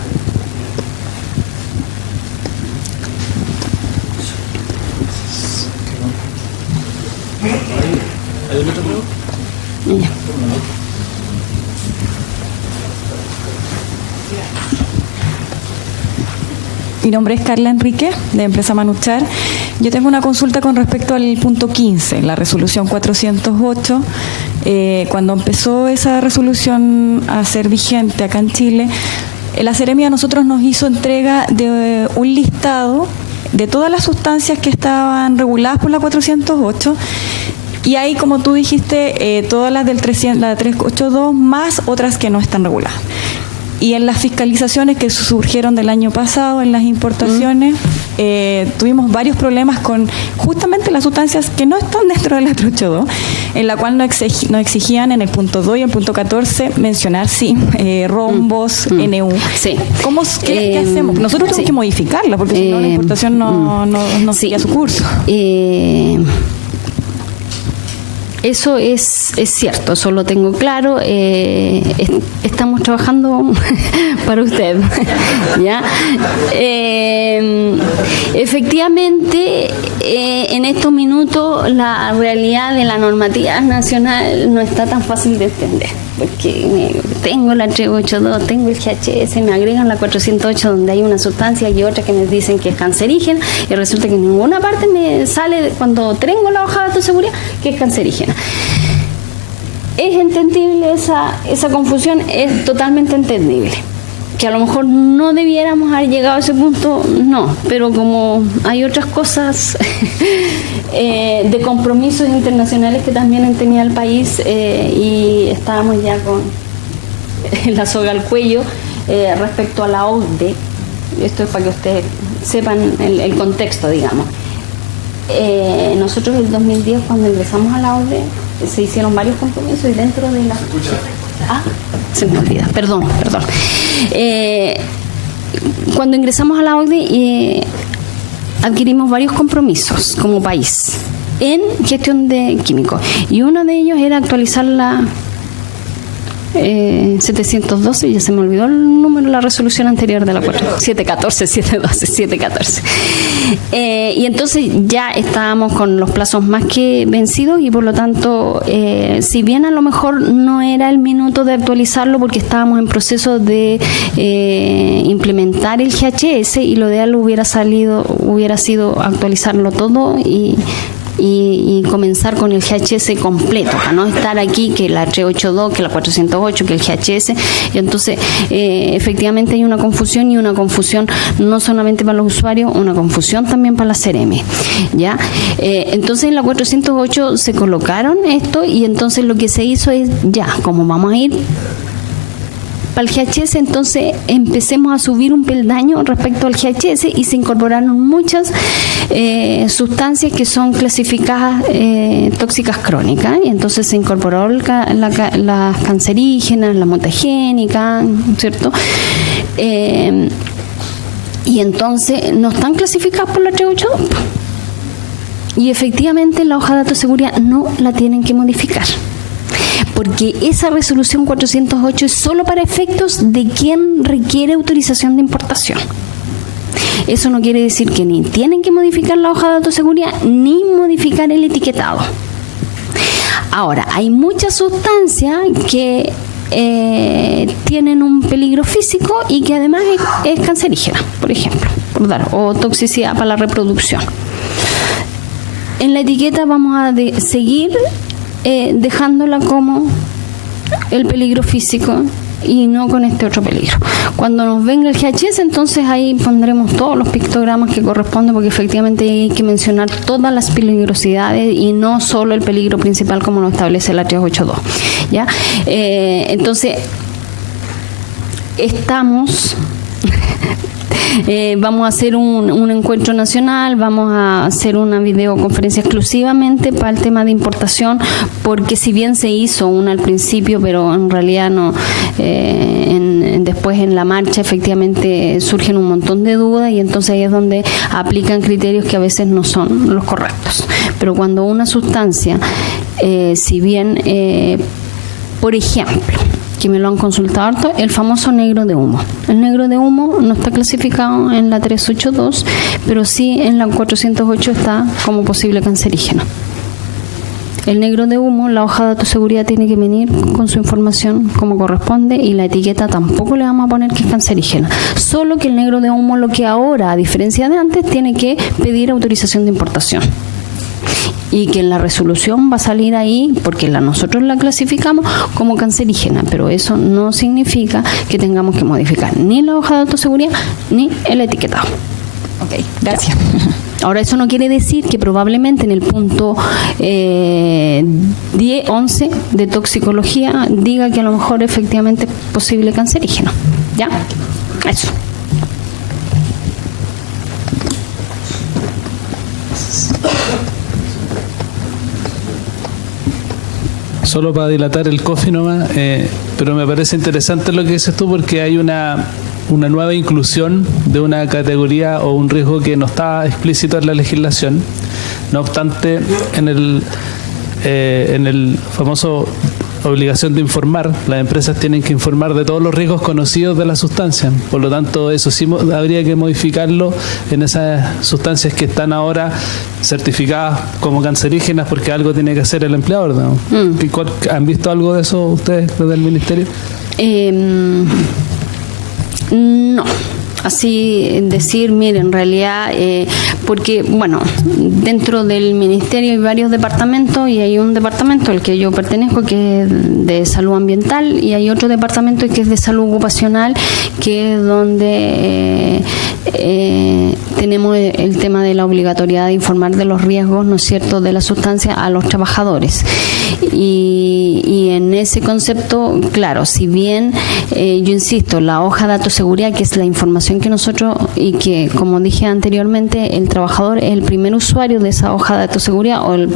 Mi nombre es Carla Enrique, de Empresa Manuchar. Yo tengo una consulta con respecto al punto 15, la resolución 408. Cuando empezó esa resolución a ser vigente acá en Chile, la Seremi a nosotros nos hizo entrega de un listado de todas las sustancias que estaban reguladas por la 408. Y hay, como tú dijiste, todas las del 382 más otras que no están reguladas. Y en las fiscalizaciones que surgieron del año pasado, en las importaciones, tuvimos varios problemas con justamente las sustancias que no están dentro de la 382, en la cual nos exigían en el punto 2 y el punto 14 mencionar, sí, rombos, NU. Sí. ¿Qué hacemos? Nosotros tenemos que modificarla, porque si no la importación no sigue su curso. Eso es cierto, eso lo tengo claro. Estamos trabajando para usted. ¿Ya? Efectivamente, en estos minutos la realidad de la normativa nacional no está tan fácil de entender. Porque tengo la 382, tengo el GHS, me agregan la 408 donde hay una sustancia y otra que me dicen que es cancerígena y resulta que en ninguna parte me sale cuando tengo la hoja de seguridad que es cancerígena. ¿Es entendible esa confusión? Es totalmente entendible. Que a lo mejor no debiéramos haber llegado a ese punto, no, pero como hay otras cosas de compromisos internacionales que también tenía el país y estábamos ya con la soga al cuello respecto a la OCDE, esto es para que ustedes sepan el contexto, digamos. Nosotros en el 2010 cuando ingresamos a la OCDE se hicieron varios compromisos y dentro de la... se me olvida, perdón. Cuando ingresamos a la OCDE adquirimos varios compromisos como país en gestión de químicos y uno de ellos era actualizar 712, ya se me olvidó el número de la resolución anterior de la 714. Y entonces ya estábamos con los plazos más que vencidos y por lo tanto, si bien a lo mejor no era el minuto de actualizarlo porque estábamos en proceso de implementar el GHS, y lo ideal hubiera sido actualizarlo todo y comenzar con el GHS completo, para no estar aquí que la 382, que la 408, que el GHS, y entonces efectivamente hay una confusión, y una confusión no solamente para los usuarios, una confusión también para la CEREMI, ¿ya? Entonces en la 408 se colocaron esto, y entonces lo que se hizo es, ya, como vamos a ir para el GHS, entonces empecemos a subir un peldaño respecto al GHS, y se incorporaron muchas sustancias que son clasificadas tóxicas crónicas, y entonces se incorporó las cancerígenas, la mutagénica, ¿cierto? Y entonces no están clasificadas por la 382, y efectivamente la hoja de datos de seguridad no la tienen que modificar, porque esa resolución 408 es solo para efectos de quien requiere autorización de importación. Eso no quiere decir que ni tienen que modificar la hoja de datos de seguridad ni modificar el etiquetado. Ahora, hay muchas sustancias que tienen un peligro físico y que además es cancerígena, por ejemplo, o toxicidad para la reproducción. En la etiqueta vamos a seguir dejándola como el peligro físico y no con este otro peligro. Cuando nos venga el GHS, entonces ahí pondremos todos los pictogramas que corresponden, porque efectivamente hay que mencionar todas las peligrosidades y no solo el peligro principal como lo establece la 382, ¿ya? Entonces estamos vamos a hacer un encuentro nacional, vamos a hacer una videoconferencia exclusivamente para el tema de importación, porque si bien se hizo una al principio, pero en realidad no, después en la marcha efectivamente surgen un montón de dudas, y entonces ahí es donde aplican criterios que a veces no son los correctos. Pero cuando una sustancia, si bien, por ejemplo, que me lo han consultado harto, el famoso negro de humo. El negro de humo no está clasificado en la 382, pero sí en la 408 está como posible cancerígeno. El negro de humo, la hoja de datos de seguridad tiene que venir con su información como corresponde, y la etiqueta tampoco le vamos a poner que es cancerígena. Solo que el negro de humo, lo que ahora, a diferencia de antes, tiene que pedir autorización de importación. Y que en la resolución va a salir ahí, porque nosotros la clasificamos como cancerígena, pero eso no significa que tengamos que modificar ni la hoja de datos de seguridad ni el etiquetado. Ok, gracias. Ahora, eso no quiere decir que probablemente en el punto 11 de toxicología diga que a lo mejor efectivamente es posible cancerígeno. ¿Ya? Eso. Solo para dilatar el coffee nomás, pero me parece interesante lo que dices tú, porque hay una nueva inclusión de una categoría o un riesgo que no está explícito en la legislación. No obstante, en el famoso obligación de informar, las empresas tienen que informar de todos los riesgos conocidos de la sustancia. Por lo tanto, eso sí habría que modificarlo en esas sustancias que están ahora certificadas como cancerígenas, porque algo tiene que hacer el empleador, ¿no? ¿Han visto algo de eso ustedes desde el Ministerio? No. Así decir, mire, en realidad, porque, bueno, dentro del Ministerio hay varios departamentos, y hay un departamento al que yo pertenezco que es de salud ambiental, y hay otro departamento que es de salud ocupacional, que es donde tenemos el tema de la obligatoriedad de informar de los riesgos, ¿no es cierto?, de la sustancia a los trabajadores. Y en ese concepto, claro, si bien yo insisto, la hoja de datos de seguridad, que es la información que nosotros, y que, como dije anteriormente, el trabajador es el primer usuario de esa hoja de datos de seguridad, o el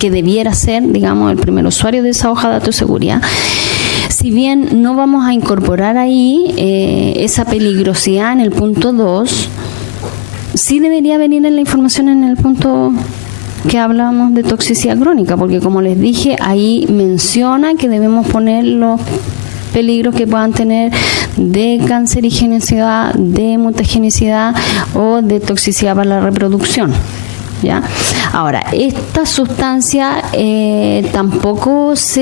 que debiera ser, digamos, el primer usuario de esa hoja de datos de seguridad. Si bien no vamos a incorporar ahí esa peligrosidad en el punto 2, sí debería venir en la información en el punto que hablábamos de toxicidad crónica, porque como les dije, ahí menciona que debemos poner peligros que puedan tener de cancerigenicidad, de mutagenicidad o de toxicidad para la reproducción. ¿Ya? Ahora, esta sustancia tampoco es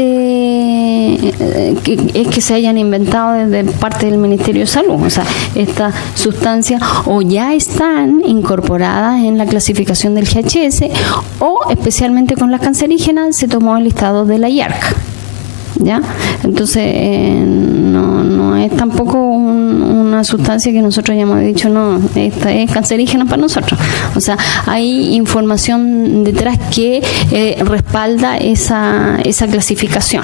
que se hayan inventado desde parte del Ministerio de Salud. O sea, esta sustancia o ya están incorporadas en la clasificación del GHS o, especialmente con las cancerígenas, se tomó el listado de la IARC. ¿Ya? Entonces, no es tampoco una sustancia que nosotros hayamos dicho, no, esta es cancerígena para nosotros. O sea, hay información detrás que respalda esa clasificación.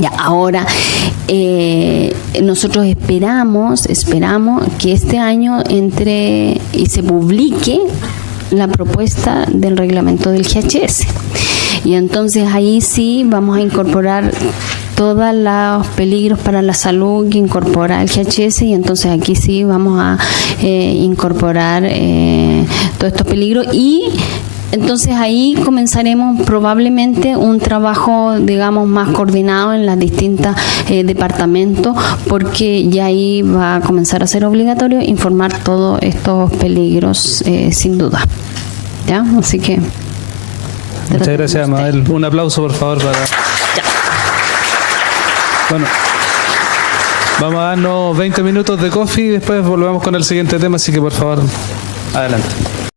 Ya, ahora, nosotros esperamos que este año entre y se publique la propuesta del reglamento del GHS. Y entonces ahí sí vamos a incorporar todos los peligros para la salud que incorpora el GHS, y entonces aquí sí vamos a incorporar todos estos peligros, y entonces ahí comenzaremos probablemente un trabajo, digamos, más coordinado en las distintas departamentos, porque ya ahí va a comenzar a ser obligatorio informar todos estos peligros, sin duda. ¿Ya? Así que... Muchas gracias, Mabel. Un aplauso, por favor, para... Bueno, vamos a darnos 20 minutos de coffee y después volvemos con el siguiente tema, así que por favor, adelante.